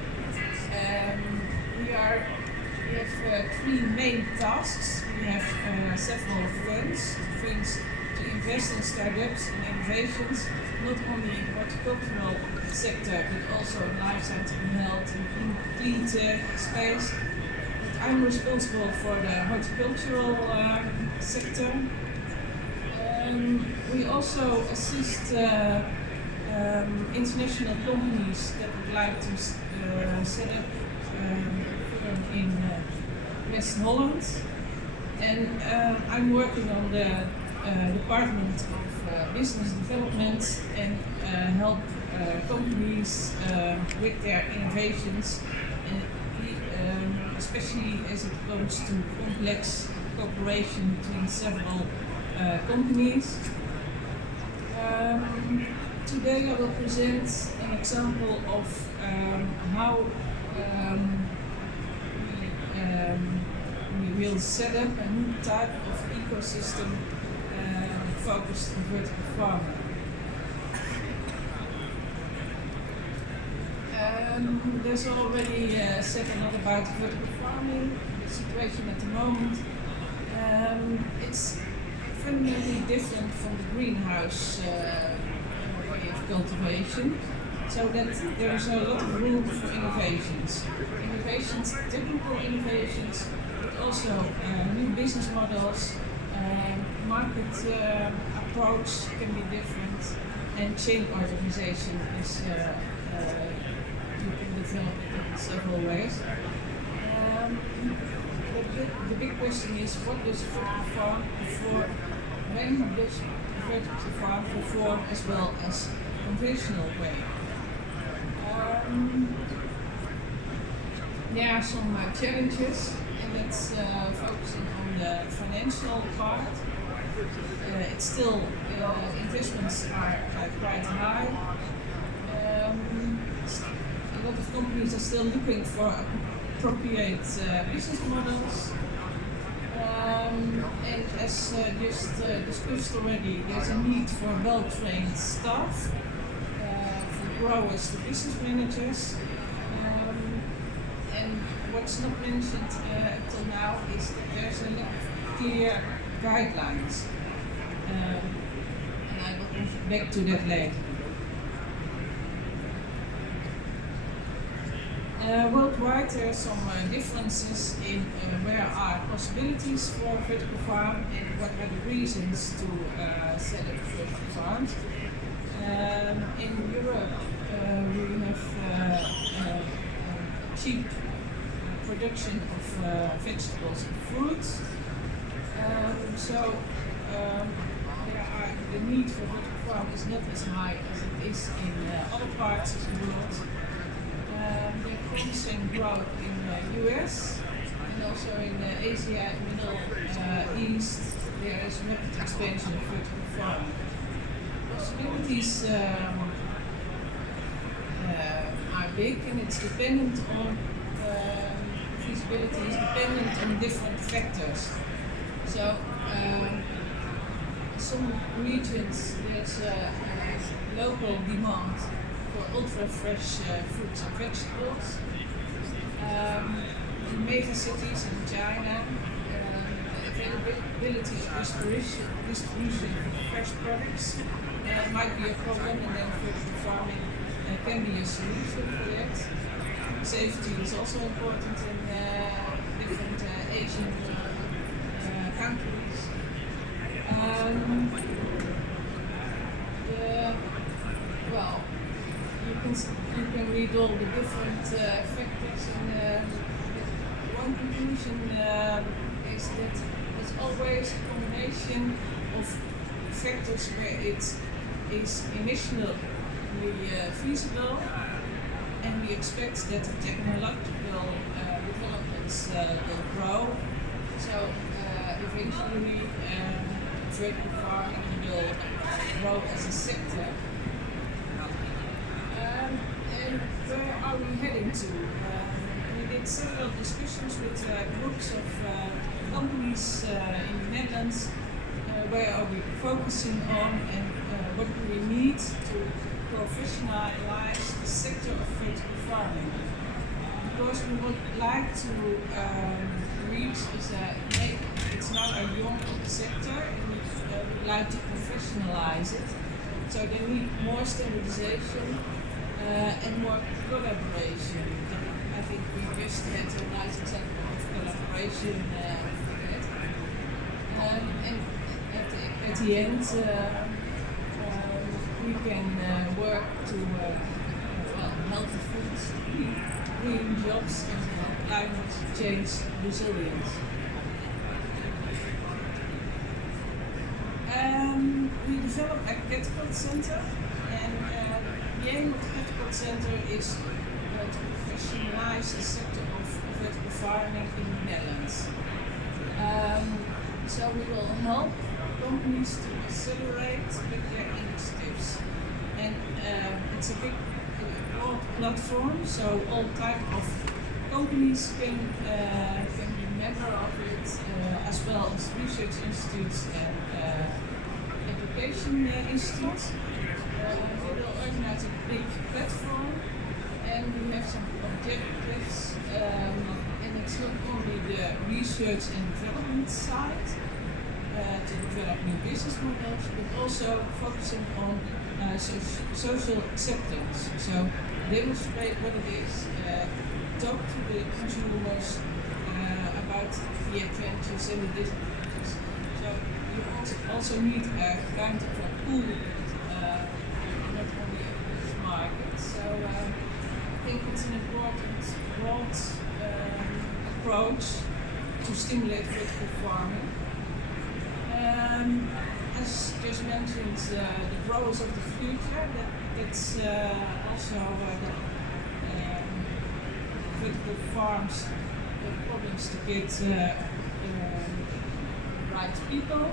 We have 3 main tasks. We have several funds to invest in startups and innovations, not only in the horticultural sector, but also in life science and health and in clean tech space. I'm responsible for the horticultural sector. We also assist international companies that would like to set up in West Holland. And I'm working on the Department of Business Development and help companies with their innovations, especially as it comes to complex cooperation between several companies. Today I will present an example of how we will set up a new type of ecosystem focused on vertical farming. There's already said a lot about vertical farming, the situation at the moment. It's fundamentally different from the greenhouse way of cultivation, so that there's a lot of room for innovations. Innovations, technical innovations, but also new business models, market approach can be different, and chain organization is you can develop it in several ways. The big question is, what does vertical farm perform? When does vertical farm perform as well as conventional way? There are some challenges, and that's focusing on the financial part. it's still investments are quite high. A lot of companies are still looking for appropriate business models. And as just discussed already, there's a need for well-trained staff, from growers to business managers. And what's not mentioned until now is that there's a lack of clear guidelines. And I will come back to that later. Worldwide, there are some differences in where are possibilities for vertical farm and what are the reasons to set up vertical farms. In Europe, we have cheap production of vegetables and fruits. The need for vertical farm is not as high as it is in other parts of the world. They're promising growth in the US and also in Asia and Middle East. There is rapid expansion of vertical farming. Possibilities are big, and it's dependent on feasibility is dependent on different factors. So some regions there's local demand for ultra fresh fruits and vegetables. In major cities in China, the availability of distribution of fresh products might be a problem, and then vertical farming can be a solution for that. Safety is also important in different Asian countries. You can read all the different factors, and one conclusion is that there's always a combination of factors where it is initially feasible, and we expect that the technological developments will grow. So eventually vertical farming will grow as a sector. And where are we heading to? We did several discussions with groups of companies in the Netherlands. Where are we focusing on, and what do we need to professionalize the sector of vertical farming? Because we would like to reach it's now a young sector, and we would like to professionalize it. So they need more standardization and more collaboration. I think we just had a nice example of collaboration and at the end we can work to healthy foods, green jobs, and climate change resilience. We developed a catapult center, and the aim of the catapult center is to professionalize the sector of vertical farming in the Netherlands. So we will help companies to accelerate with their initiatives, and it's a big broad platform, so all types of companies can be member of it, as well as research institutes and education institutes. We will organize a big platform, and we have some objectives, and it's not only the research and development side to develop new business models, but also focusing on social acceptance. So demonstrate what it is, talk to the consumers about the advantages and the disadvantages. So you also need a kind of a pool, not only a market. So I think it's an important broad approach to stimulate vertical farming. As just mentioned, the growers of the future, that's also vertical farms have problems to get right people.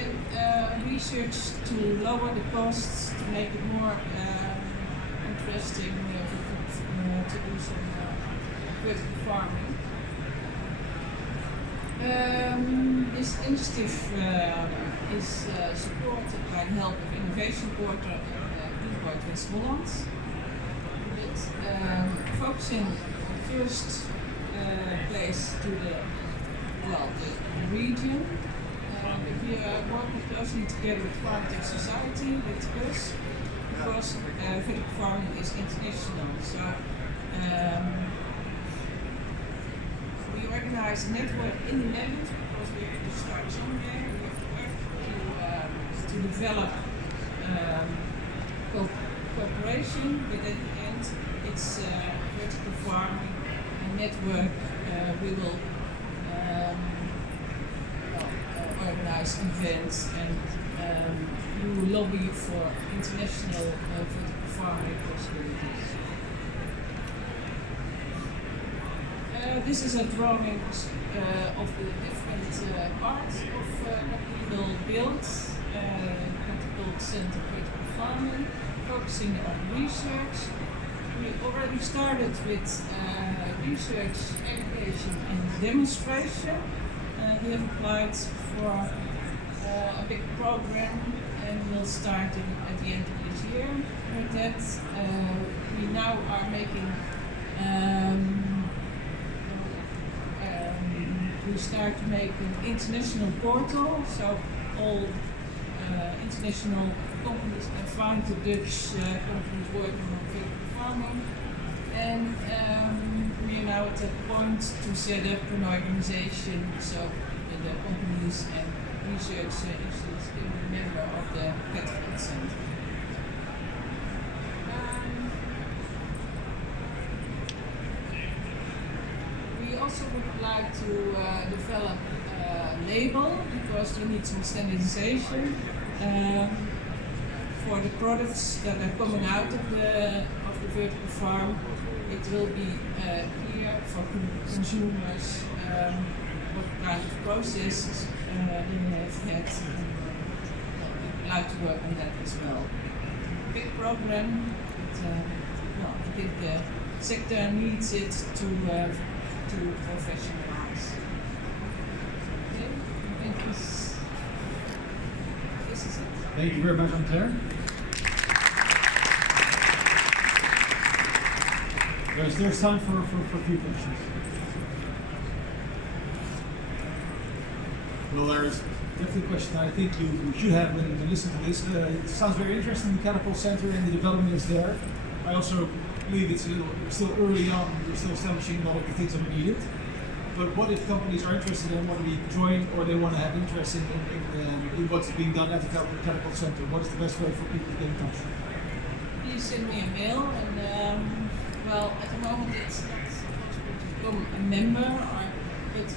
and research to lower the costs, to make it more interesting to do some vertical farming. This initiative is supported by the help of InnovationQuarter and Greentech West Holland. It's focusing first place to the region. We are working closely together with FarmTech Society, with us, because vertical farming is international. So we organize a network in the Netherlands because we have to start somewhere. We have to develop cooperation, but at the end it's vertical farming network. We will organize events and do lobby for international vertical farming possibilities. This is a drawing of the different parts of what we will build. Center vertical farming, focusing on research. We already started with research, education and demonstration. We have applied for a big program and we'll start at the end of this year. With that, we now are making we start to make an international portal, so all international companies can find the Dutch companies working on vertical farming. And we are now at the point to set up an organization, so the companies and research institutes can be a member of the Feltz Center. We also would like to develop a label because we need some standardization for the products that are coming out of the vertical farm. It will be clear for consumers what kind of processes they have had. We would like to work on that as well. Big program, but I think the sector needs it to professionalize. Okay, I think this is it. Thank you very much, Anne-Claire. There's time for a few questions. Well, there's definitely a question I think you should have when you listen to this. It sounds very interesting, the Catapult Center and the development is there. I also believe it's still early on, we're still establishing a lot of the things that are needed. But what if companies are interested and want to be joined or they want to have interest in what's being done at the Catapult Center? What is the best way for people to get in touch? Please send me a mail and well, at the moment it's not possible to become a member, but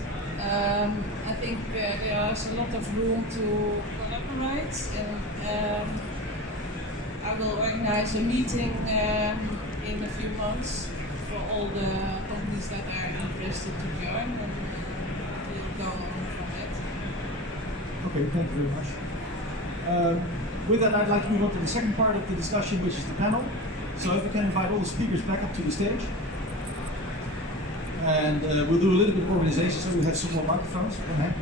I think there's a lot of room to collaborate, and I will organize a meeting in a few months for all the companies that are interested to join, and we'll go on from that. Okay, thank you very much. With that, I'd like to move on to the second part of the discussion, which is the panel. So if we can invite all the speakers back up to the stage. And we'll do a little bit of organization, so we have some more microphones. Go ahead.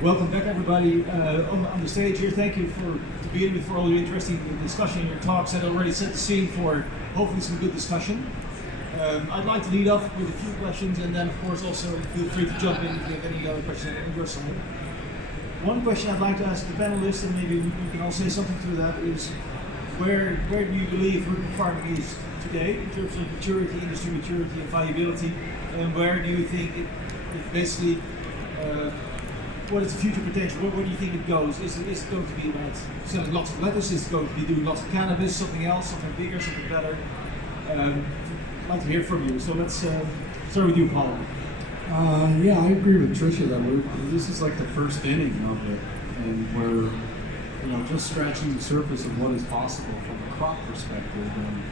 Welcome back, everybody, on the stage here. Thank you to begin with for all your interesting discussion. Your talks had already set the scene for hopefully some good discussion. I'd like to lead off with a few questions, and then of course also feel free to jump in if you have any other questions on your side. One question I'd like to ask the panelists, and maybe you can all say something to that, is where do you believe vertical farming is today in terms of maturity, industry maturity and viability, and where do you think it basically what is the future potential? Where do you think it goes? Is it going to be about selling lots of lettuce? Is it going to be doing lots of cannabis? Something else? Something bigger? Something better? I'd like to hear from you. So let's start with you, Paul. Yeah, I agree with Tisha that this is like the first inning of it, and we're just scratching the surface of what is possible from a crop perspective. And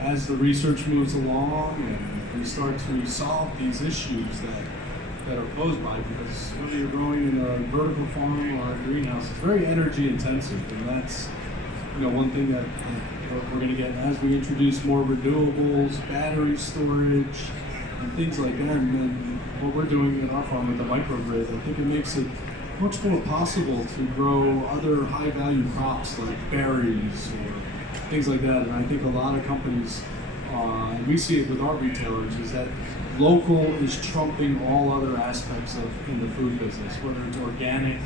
as the research moves along and we start to solve these issues that are posed by, because whether you're growing in a vertical farm or a greenhouse, it's very energy intensive, and that's one thing that we're going to get as we introduce more renewables, battery storage, and things like that. And then what we're doing at our farm with the microgrid, I think it makes it much more possible to grow other high-value crops like berries or things like that. And I think a lot of companies, and we see it with our retailers, is that local is trumping all other aspects in the food business, whether it's organic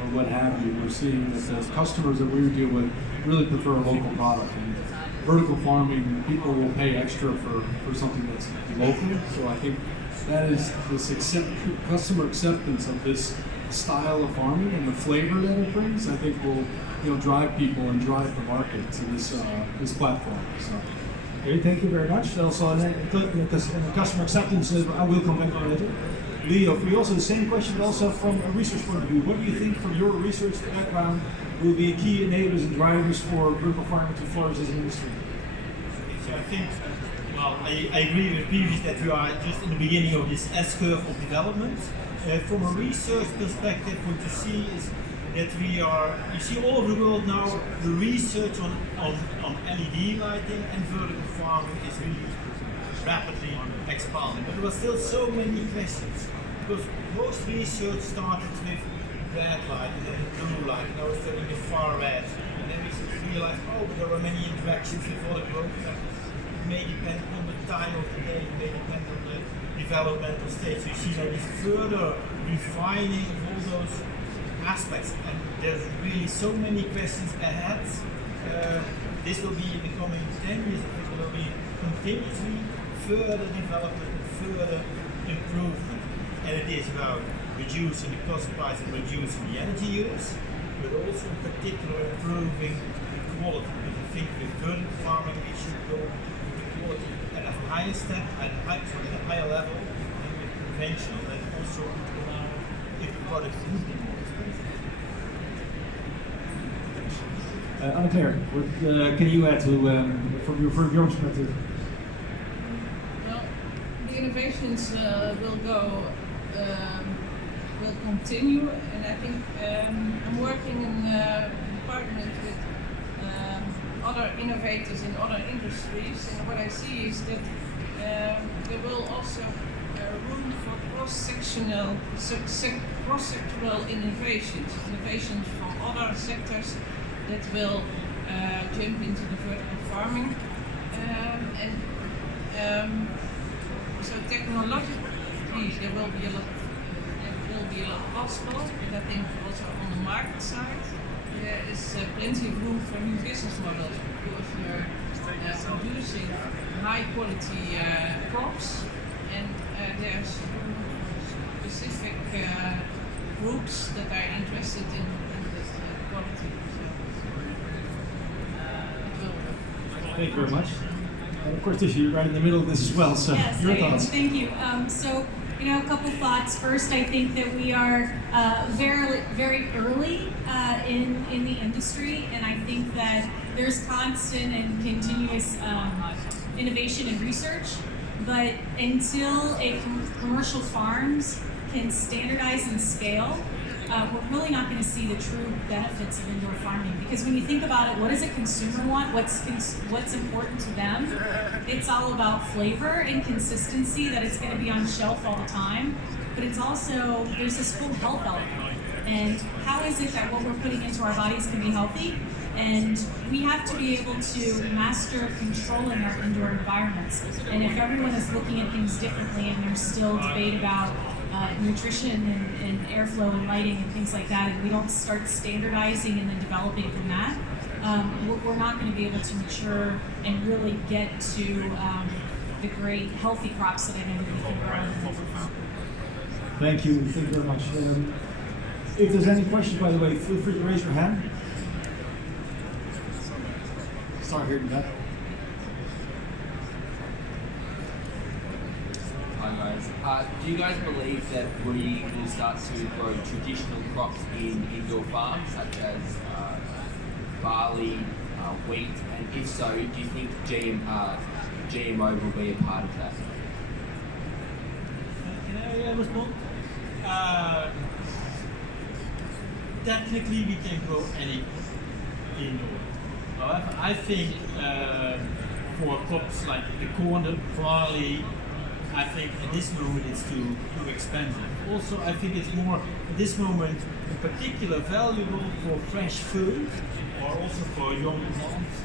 or what have you. We're seeing that the customers that we deal with really prefer a local product. And vertical farming, people will pay extra for something that's local. So I think that is this customer acceptance of this style of farming and the flavor that it brings, I think will drive people and drive the market to this platform. So. Okay, thank you very much. Also, customer acceptance, I will come back on later. Leo, for you also the same question, but also from a research point of view. What do you think, from your research background, will be key enablers and drivers for vertical farming to flourish as an industry? So I think, I agree with previous that we are just in the beginning of this S-curve of development. From a research perspective, what you see is that you see all over the world now, the research on LED lighting and vertical farming is really rapidly expanding. But there were still so many questions, because most research started with red light and then blue light, now we're studying the far red. And then we realized, but there are many interactions with other growth factors. It may depend on the time of the day, it may depend on the developmental stage. So you see that it's further refining of all those aspects, and there's really so many questions ahead. This will be in the coming 10 years, there will be continuously further development and further improvement. And it is about reducing the cost price and reducing the energy use, but also in particular improving the quality. Because I think with vertical farming we should go with the quality at a higher step, at a higher level than with conventional, and also allow if the product would be more expensive. Anne-Claire, what can you add to from your perspective? Well, the innovations will continue, and I think I'm working in a department with other innovators in other industries, and what I see is that there will also room for cross-sectional innovations from other sectors that will jump into the vertical farming, so technologically there will be a lot possible, but I think also on the market side there is plenty of room for new business models, because we're producing high quality crops, and there's specific groups that are interested in this quality. Thank you very much. And of course, Tisha, you're right in the middle of this as well, so yes, your thoughts. Thank you. So, a couple thoughts. First, I think that we are very, very early in the industry, and I think that there's constant and continuous innovation and research, but until commercial farms can standardize and scale, we're really not going to see the true benefits of indoor farming. Because when you think about it, what does a consumer want? What's important to them? It's all about flavor and consistency, that it's going to be on shelf all the time. But it's also, there's this whole health element. And how is it that what we're putting into our bodies can be healthy? And we have to be able to master controlling our indoor environments. And if everyone is looking at things differently, and there's still debate about nutrition and airflow and lighting and things like that, and we don't start standardizing and then developing from that, we're not going to be able to mature and really get to the great healthy crops that I know that we can grow in the farm. Thank you very much. If there's any questions, by the way, feel free to raise your hand. Start here in the back. Hi guys. Do you guys believe that we will start to grow traditional crops in indoor farms, such as barley, wheat, and if so, do you think GMO will be a part of that? Can I respond? Technically, we can grow any indoor. However, I think for crops like the corn, the barley, I think at this moment it's too expensive. Also, I think it's more at this moment in particular valuable for fresh food or also for young plants,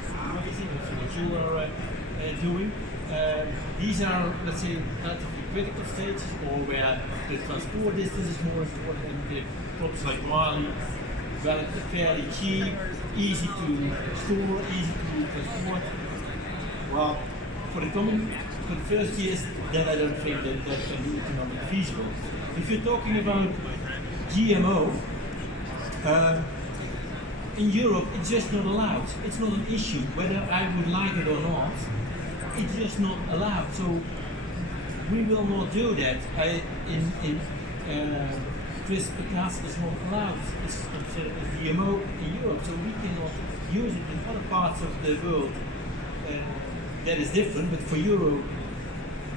raising, also what you are doing. These are, let's say, relatively critical stages, or where the transport distance is more important, and the crops like barley, relatively fairly cheap, easy to store, easy to transport. Well, for the first years, then I don't think that can be economically feasible. If you're talking about GMO, in Europe it's just not allowed. It's not an issue. Whether I would like it or not, it's just not allowed. So we will not do that. CRISPR-Cas is not allowed. It's a GMO in Europe, so we cannot use it in other parts of the world. That is different, but for Europe,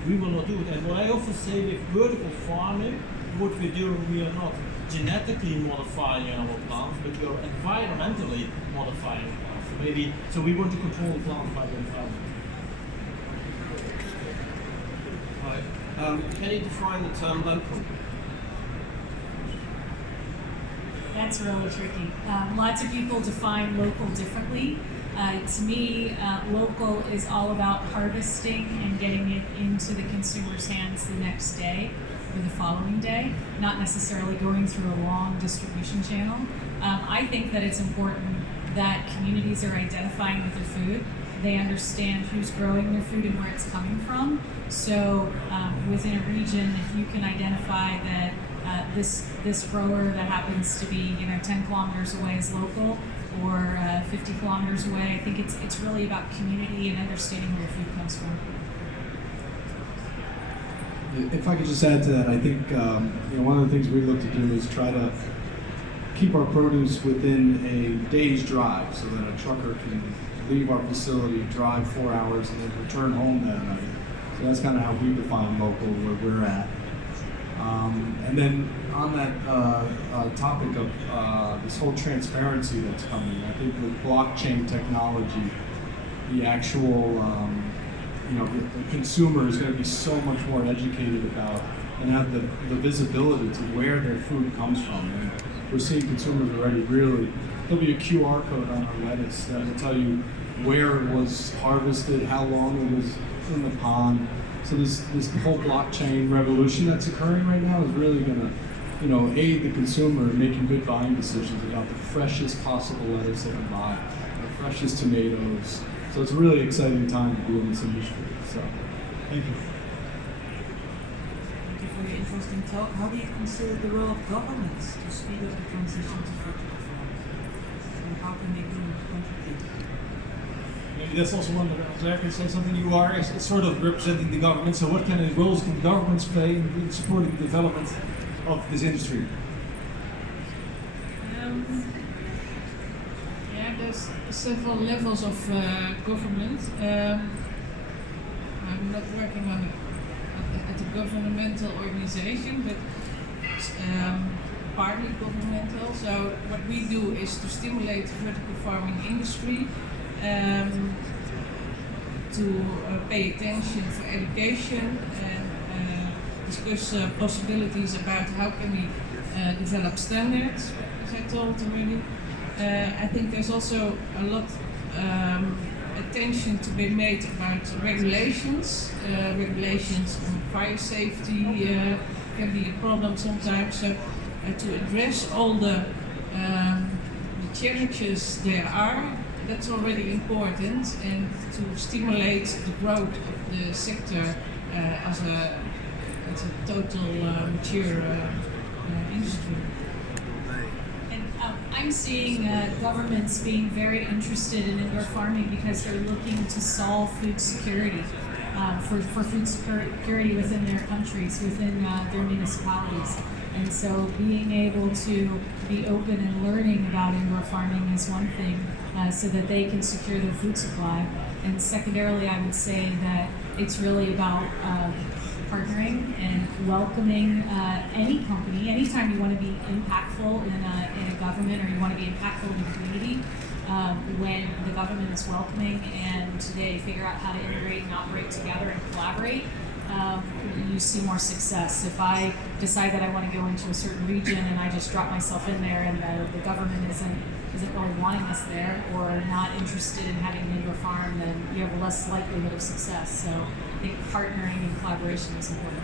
we will not do it. And what I often say with vertical farming, what we're doing, we are not genetically modifying our plants, but we are environmentally modifying plants. So we want to control the plants by the environment. Right. Can you define the term local? That's really tricky. Lots of people define local differently. To me, local is all about harvesting and getting it into the consumer's hands the next day or the following day, not necessarily going through a long distribution channel. I think that it's important that communities are identifying with their food. They understand who's growing their food and where it's coming from. So within a region, if you can identify that this grower that happens to be 10 kilometers away is local, or 50 kilometers away, I think it's really about community and understanding where your food comes from. If I could just add to that, I think one of the things we look to do is try to keep our produce within a day's drive, so that a trucker can leave our facility, drive 4 hours, and then return home that night. So that's kind of how we define local, where we're at. And then on that topic of this whole transparency that's coming, I think with blockchain technology, the actual the consumer is going to be so much more educated about and have the visibility to where their food comes from. And we're seeing consumers already there'll be a QR code on our lettuce that will tell you where it was harvested, how long it was in the pond. So this whole blockchain revolution that's occurring right now is really going to aid the consumer in making good buying decisions about the freshest possible lettuce they can buy, the freshest tomatoes. So it's a really exciting time to be in this industry. So, thank you. Thank you for your interesting talk. How do you consider the role of governments to speed up the transition to vertical farming? And how can they contribute? Maybe that's also one that Claire can say something. You are sort of representing the government, so what kind of roles can governments play in supporting the development of this industry? There's several levels of government. I'm not working at a governmental organization, but partly governmental. So what we do is to stimulate the vertical farming industry, to pay attention for education and discuss possibilities about how can we develop standards, as I told already. I think there's also a lot attention to be made about regulations. Regulations on fire safety can be a problem sometimes. So to address all the challenges there are, that's already important, and to stimulate the growth of the sector as a total mature industry. I'm seeing governments being very interested in indoor farming because they're looking to solve food security. for food security within their countries, within their municipalities. And so being able to be open and learning about indoor farming is one thing, so that they can secure their food supply. And secondarily, I would say that it's really about partnering and welcoming any company. Anytime you want to be impactful in a government, or you want to be impactful in a community, when the government is welcoming and they figure out how to integrate and operate together and collaborate, you see more success. If I decide that I want to go into a certain region and I just drop myself in there, and the government isn't really wanting us there, or not interested in having an indoor farm, then you have a less likelihood of success. So I think partnering and collaboration is important.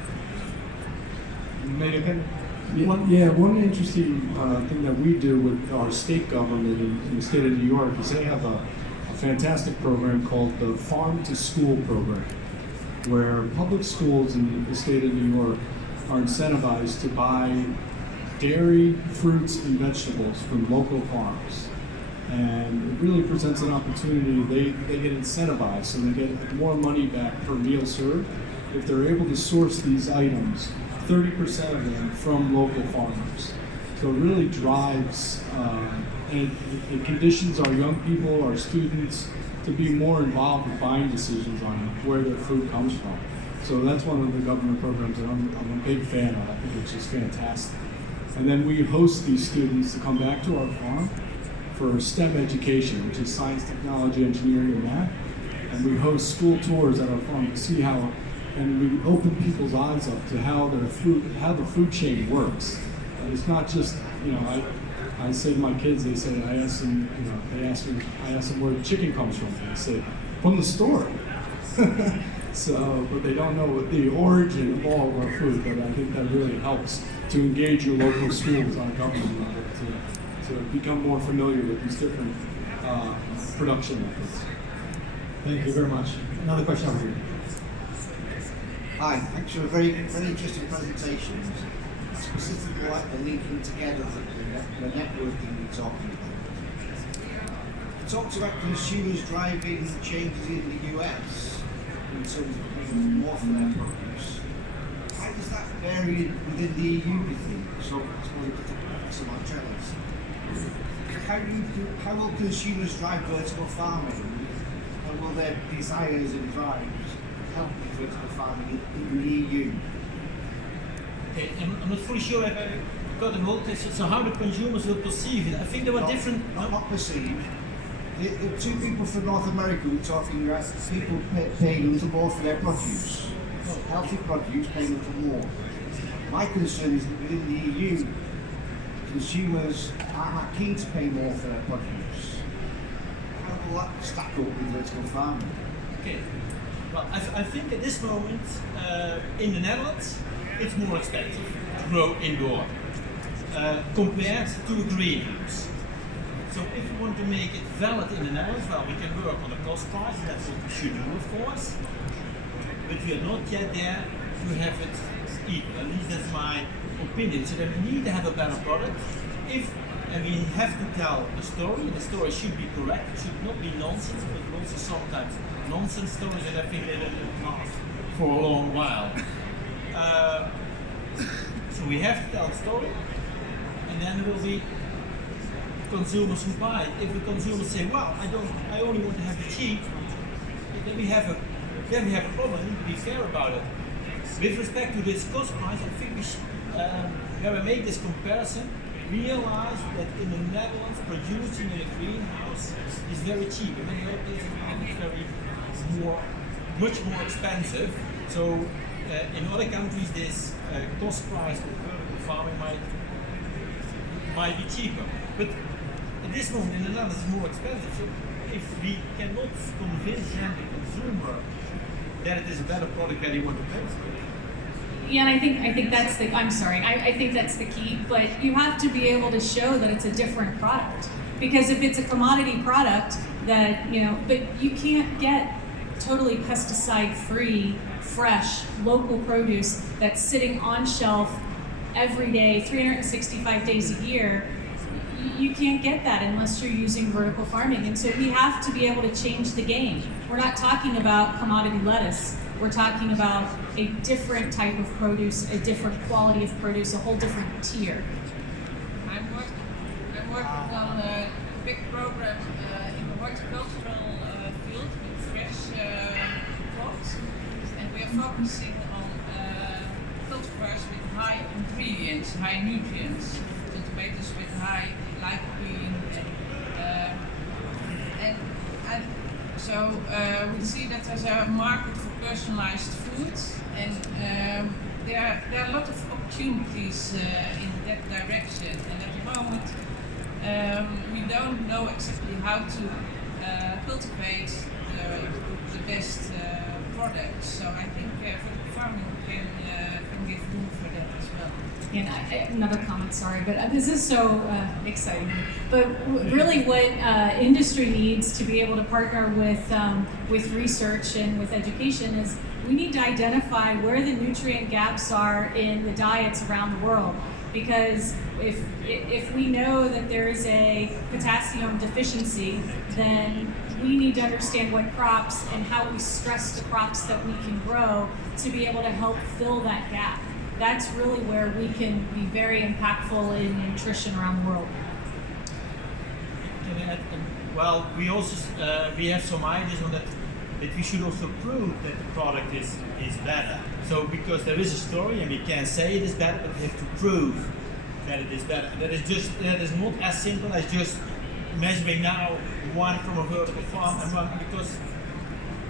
One interesting thing that we do with our state government in the state of New York is they have a fantastic program called the Farm to School program, where public schools in the state of New York are incentivized to buy dairy, fruits, and vegetables from local farms. And it really presents an opportunity. They get incentivized, so they get more money back per meal served if they're able to source these items, 30% of them from local farmers. So it really drives and it conditions our young people, our students, to be more involved in buying decisions on where their food comes from. So that's one of the government programs that I'm a big fan of. I think it's just fantastic. And then we host these students to come back to our farm for STEM education, which is science, technology, engineering, and math. And we host school tours at our farm to see how, and we open people's eyes up to how the food chain works. And it's not just, I say to my kids, I ask them where the chicken comes from. They say, from the store. So, but they don't know the origin of all of our food, but I think that really helps to engage your local schools on government level to become more familiar with these different production methods. Thank you very much. Another question over here. Hi, thanks for a very interesting presentation. Specifically like the linking together, the networking you're talking about. You talked about consumers driving changes in the US in terms of paying more for their produce. How does that vary within the EU, do you think? So I suppose it's Professor Marcelis. How will consumers drive vertical farming, and will their desires and drives help with vertical farming in the EU? Okay, I'm not fully sure if I got the whole question. So how the consumers will perceive it? I think there were different... Not perceive. The two people from North America were talking about people paying a little more for their produce. Healthy produce paying a little more. My concern is that within the EU, consumers are not keen to pay more for their produce. How will that stack up with vertical farming? Okay. Well, I think at this moment in the Netherlands, it's more expensive to grow indoor compared to a greenhouse. So if we want to make it valid in the Netherlands, well, we can work on the cost price, that's what we should do, of course. But we are not yet there to have it equal. At least that's my opinion. So then we need to have a better product. And we have to tell a story, and the story should be correct. It should not be nonsense, but also sometimes nonsense stories, and I think they don't last for a long while. So we have to tell a story, and then there will be consumers who buy it. If the consumers say, "Well, I only want to have it cheap," then we have a problem. We need to be fair about it. With respect to this cost price, I think we should, when we make this comparison, realize that in the Netherlands, producing in a greenhouse is very cheap. In many other places, it's much more expensive. So in other countries, this cost price of vertical farming might be cheaper. But at this moment in the Netherlands, it's more expensive. So if we cannot convince the consumer that it is a better product that they want to pay for it. Yeah, and I think that's the, I'm sorry, I think that's the key, but you have to be able to show that it's a different product. Because if it's a commodity product that, but you can't get totally pesticide-free, fresh, local produce that's sitting on shelf every day, 365 days a year. You can't get that unless you're using vertical farming. And so we have to be able to change the game. We're not talking about commodity lettuce. we're talking about a different type of produce, a different quality of produce, a whole different tier. I'm working on a big program in the horticultural field with fresh crops, and we are focusing on cultivars with high ingredients, high nutrients, and tomatoes with high lycopene. So we see that there's a market for personalized foods, and there are a lot of opportunities in that direction. And at the moment, we don't know exactly how to cultivate the best products. So I think for the farming can give room for that as well. And another comment, sorry, but this is so exciting. But really what industry needs to be able to partner with research and with education is we need to identify where the nutrient gaps are in the diets around the world. Because if we know that there is a potassium deficiency, then we need to understand what crops and how we stress the crops that we can grow to be able to help fill that gap. That's really where we can be very impactful in nutrition around the world. Well, we also we have some ideas on that we should also prove that the product is better. So because there is a story and we can say it is better, but we have to prove that it is better. That is not as simple as just measuring now one from a vertical farm and one, because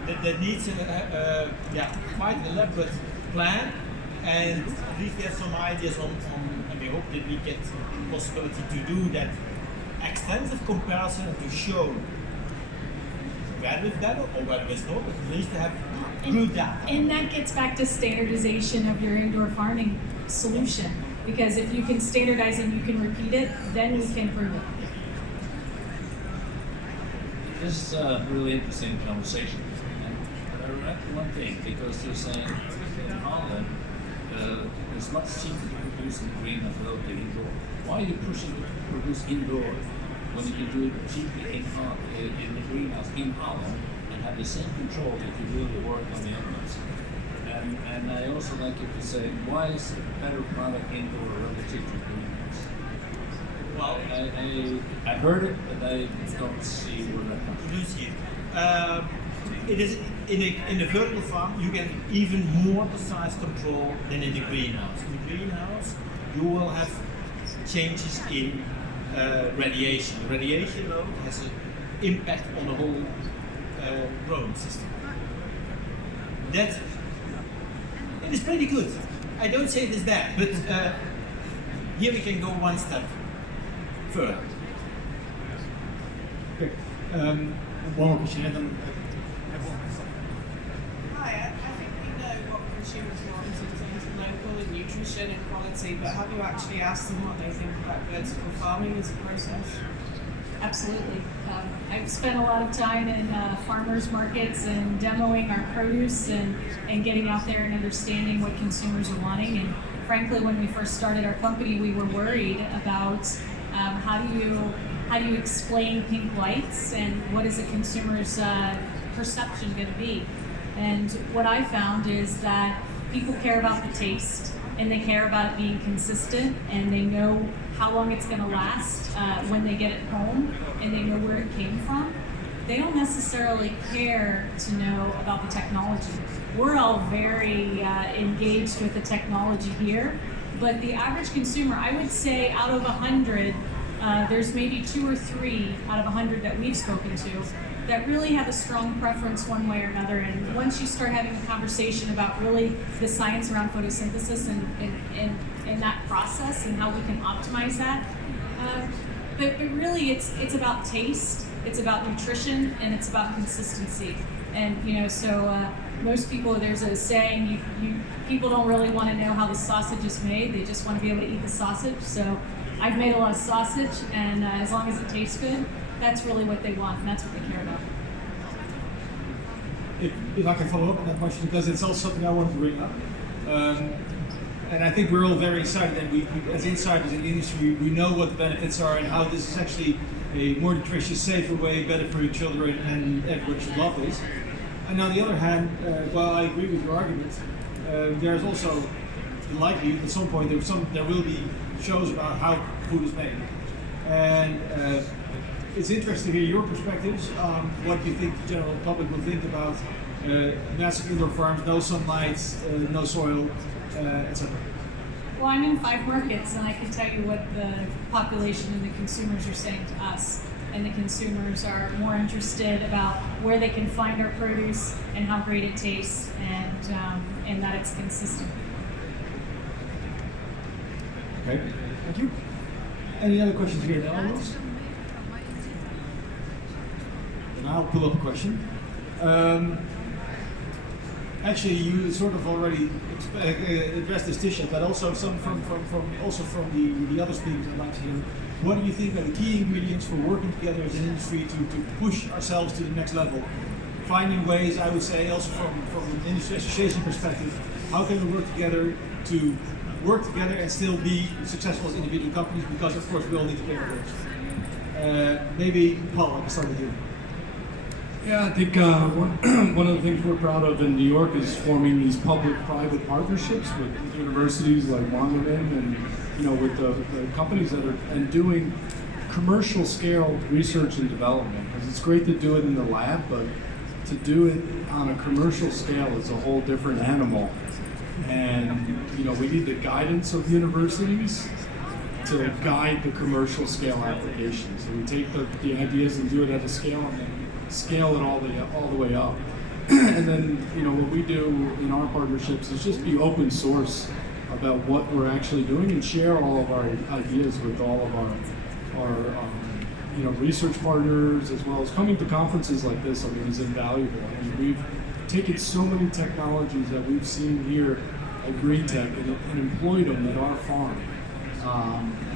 that needs quite an elaborate plan. And at least we have some ideas on, and we hope that we get the possibility to do that extensive comparison and to show whether it's better or whether it's not, but at least to have good data. And that gets back to standardization of your indoor farming solution. Because if you can standardize and you can repeat it, then we can prove it. This is a really interesting conversation. And I read one thing, because you're saying in Holland, there's much cheaper to produce in green as well as indoor. Why are you pushing to produce indoor when you can do it cheaply in the greenhouse in Holland and have the same control if you really work on the elements? And I also like you to say, why is it a better product indoor relative to greenhouse? Well, I heard it, but I don't see where that comes from. You do see it. It is in the vertical farm you get even more precise control than in the greenhouse. In the greenhouse you will have changes in radiation. The radiation load has an impact on the whole growing system. It is pretty good. I don't say it is bad, but here we can go one step further. Okay. One more question, and then Hi, I think we know what consumers want in terms of local and nutrition and quality, but have you actually asked them what they think about vertical farming as a process? Absolutely. I've spent a lot of time in farmers markets and demoing our produce and getting out there and understanding what consumers are wanting. And frankly, when we first started our company, we were worried about how do you explain pink lights and what is a consumer's perception going to be. And what I found is that people care about the taste, and they care about it being consistent, and they know how long it's going to last when they get it home, and they know where it came from. They don't necessarily care to know about the technology. We're all very engaged with the technology here, but the average consumer, I would say out of 100, there's maybe 2 or 3 out of 100 that we've spoken to that really have a strong preference one way or another. And once you start having a conversation about really the science around photosynthesis and that process and how we can optimize that, but really it's about taste, it's about nutrition, and it's about consistency. And most people, there's a saying, people don't really want to know how the sausage is made, they just want to be able to eat the sausage. So I've made a lot of sausage, and as long as it tastes good, that's really what they want, and that's what they care about. if I can follow up on that question, because it's also something I wanted to bring up. And I think we're all very excited, and we as insiders in the industry, we know what the benefits are and how this is actually a more nutritious, safer way, better for your children, and everyone should love this. And on the other hand, while I agree with your argument, there's also the likelihood at some point there will be shows about how food is made. And it's interesting to hear your perspectives on what you think the general public will think about massive indoor farms, no sunlight, no soil, etc. Well, I'm in 5 markets, and I can tell you what the population and the consumers are saying to us. And the consumers are more interested about where they can find our produce and how great it tastes, and that it's consistent. Okay, thank you. Any other questions here now? And I'll pull up a question. Actually, you sort of already addressed this, Tisha, but also some from the other speakers I'd like to hear. What do you think are the key ingredients for working together as an industry to push ourselves to the next level? Finding ways, I would say, also from an industry association perspective, how can we work together and still be successful as individual companies? Because of course we all need to pay our bills. Maybe Paul, I can start with you. Yeah, I think one of the things we're proud of in New York is forming these public-private partnerships with universities like Wageningen and with the companies that are and doing commercial scale research and development. Because it's great to do it in the lab, but to do it on a commercial scale is a whole different animal. And we need the guidance of universities to guide the commercial scale applications. So we take the ideas and do it at a scale and then scale it all the way up. And then what we do in our partnerships is just be open source about what we're actually doing and share all of our ideas with all of our research partners, as well as coming to conferences like this. I mean, is invaluable. I mean, we've taken so many technologies that we've seen here at Greentech and employed them at our farm.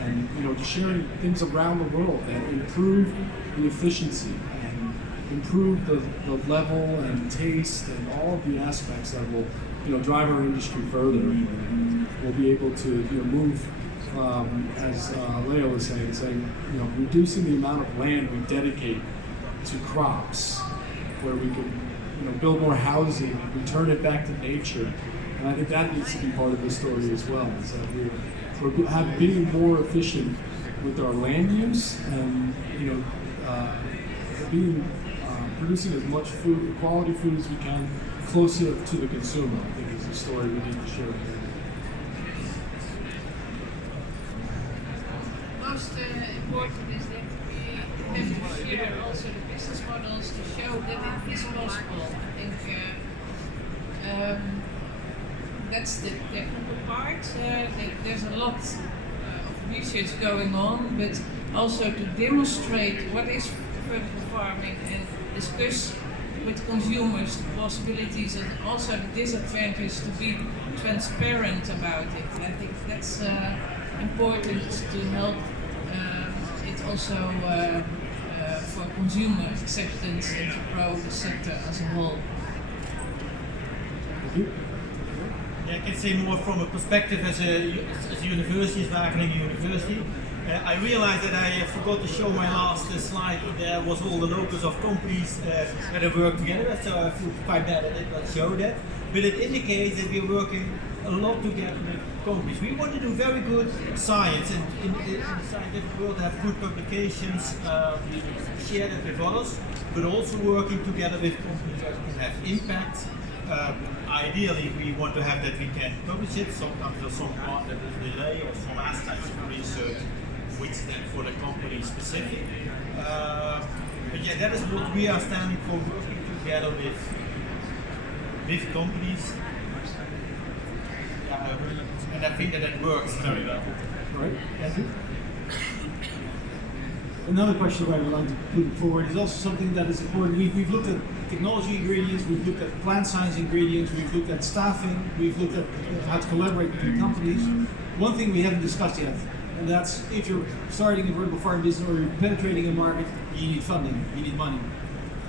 And sharing things around the world that improve the efficiency and improve the level and taste and all of the aspects that will drive our industry further. We'll be able to move, as Leo was saying, reducing the amount of land we dedicate to crops, where we can build more housing and return it back to nature. And I think that needs to be part of the story as well, is that we're being more efficient with our land use and producing as much food, quality food as we can, closer to the consumer. I think is the story we need to share. Most important is that we have to share also the business models to show that it is possible. I think that's the technical part. There's a lot of research going on, but also to demonstrate what is vertical farming and discuss with consumers the possibilities and also the disadvantages, to be transparent about it. I think that's important to help it also for consumer acceptance and to grow the sector as a whole. Yeah, I can say more from a perspective as a university, as Wageningen University. I realized that I forgot to show my last slide. There was all the logos of companies that have worked together, so I feel quite bad I did not show that. But it indicates that we're working a lot together with companies. We want to do very good science, and in the scientific world have good publications, share that with others, but also working together with companies that can have impact. Ideally, we want to have that we can publish it. Sometimes there's some part that is delay or some aspects of research which then for the company specific. But yeah, that is what we are standing for, working together with companies. Yeah, and I think that works very well. Right, thank you. Another question I would like to put forward is also something that is important. We've looked at technology ingredients, we've looked at plant science ingredients, we've looked at staffing, we've looked at how to collaborate between companies. One thing we haven't discussed yet, and that's if you're starting a vertical farm business or you're penetrating a market, you need funding, you need money.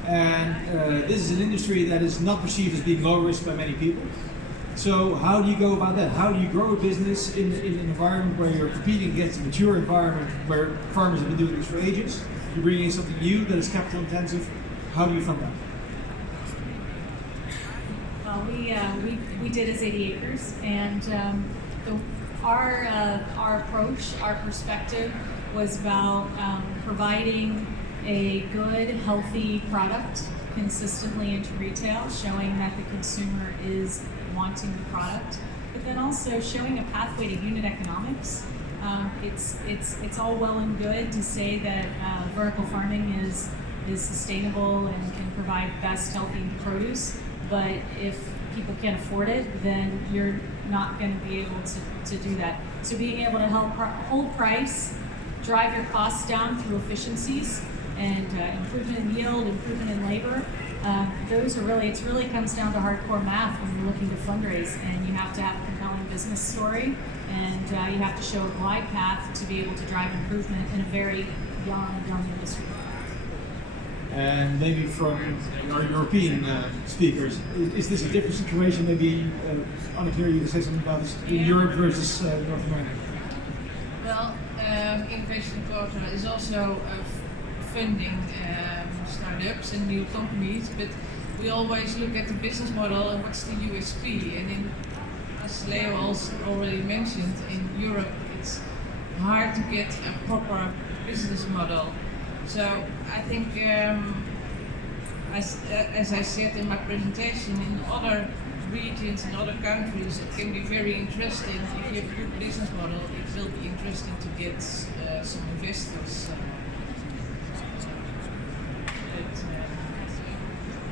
And this is an industry that is not perceived as being low risk by many people. So how do you go about that? How do you grow a business in an environment where you're competing against a mature environment where farmers have been doing this for ages? You're bringing in something new that is capital intensive. How do you fund that? Well, we did as 80 acres, and our approach, our perspective was about providing a good, healthy product consistently into retail, showing that the consumer is wanting the product, but then also showing a pathway to unit economics. It's all well and good to say that vertical farming is sustainable and can provide best healthy produce, but if people can't afford it, then you're not going to be able to do that. So being able to help hold price, drive your costs down through efficiencies, and improvement in yield, improvement in labor, it really comes down to hardcore math when you're looking to fundraise, and you have to have a compelling business story, and you have to show a glide path to be able to drive improvement in a very young industry. And maybe from our European speakers, is this a different situation? Maybe, unclear, you can say something about this in Europe versus North America? Well, InnovationQuarter is also funding startups and new companies, but we always look at the business model and what's the USP. And as Leo also already mentioned, in Europe it's hard to get a proper business model. So I think, as I said in my presentation, in other regions and other countries, it can be very interesting. If you have a good business model, it will be interesting to get some investors.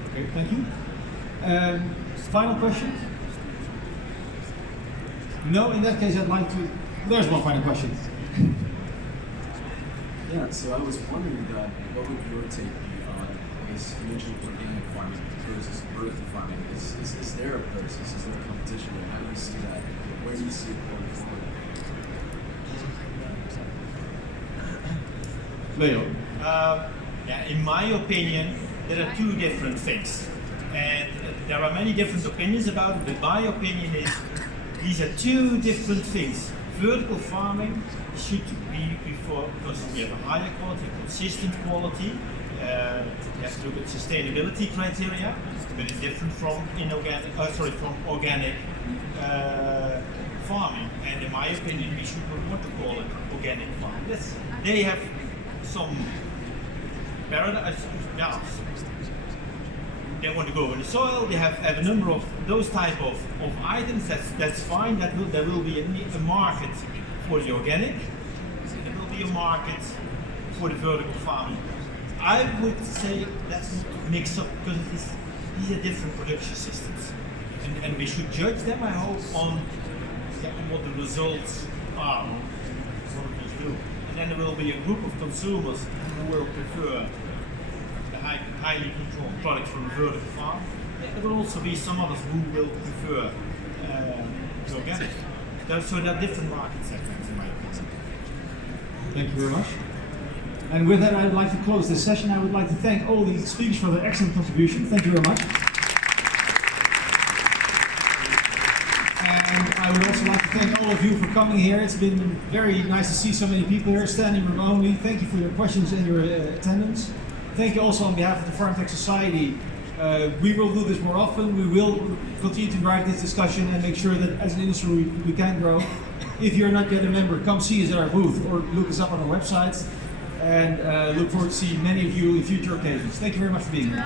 Okay, thank you. Final question? No, in that case I'd like to... There's one final question. Yeah, so I was wondering what would your take be on, I guess you mentioned organic farming versus vertical farming. Is there a versus? Is there a competition? How do you see that? Where do you see it going forward? Leo? Yeah, in my opinion, there are two different things. And there are many different opinions about it, but my opinion is these are two different things. Vertical farming should be before, because we have a higher quality, consistent quality. You have to look at sustainability criteria, but it's different from organic farming. And in my opinion, we should not want to call it organic farming. They have some paradise. Yeah, they want to go in the soil. They have a number of those type of items. That's fine. There will be a market for the organic. There will be a market for the vertical farming. I would say that's not mixed up because these are different production systems, and we should judge them, I hope, on what the results are, what it will do. And then there will be a group of consumers who will prefer the highly controlled product from the vertical farm. There will also be some others who will prefer the organic. So there are different market segments in my opinion. Thank you very much. And with that, I would like to close this session. I would like to thank all the speakers for their excellent contribution. Thank you very much. And I would also like to thank all of you for coming here. It's been very nice to see so many people here, standing room only. Thank you for your questions and your attendance. Thank you also on behalf of the FarmTech Society. We will do this more often. We will continue to drive this discussion and make sure that as an industry we can grow. If you're not yet a member, come see us at our booth or look us up on our websites. And look forward to seeing many of you in future occasions. Thank you very much for being here.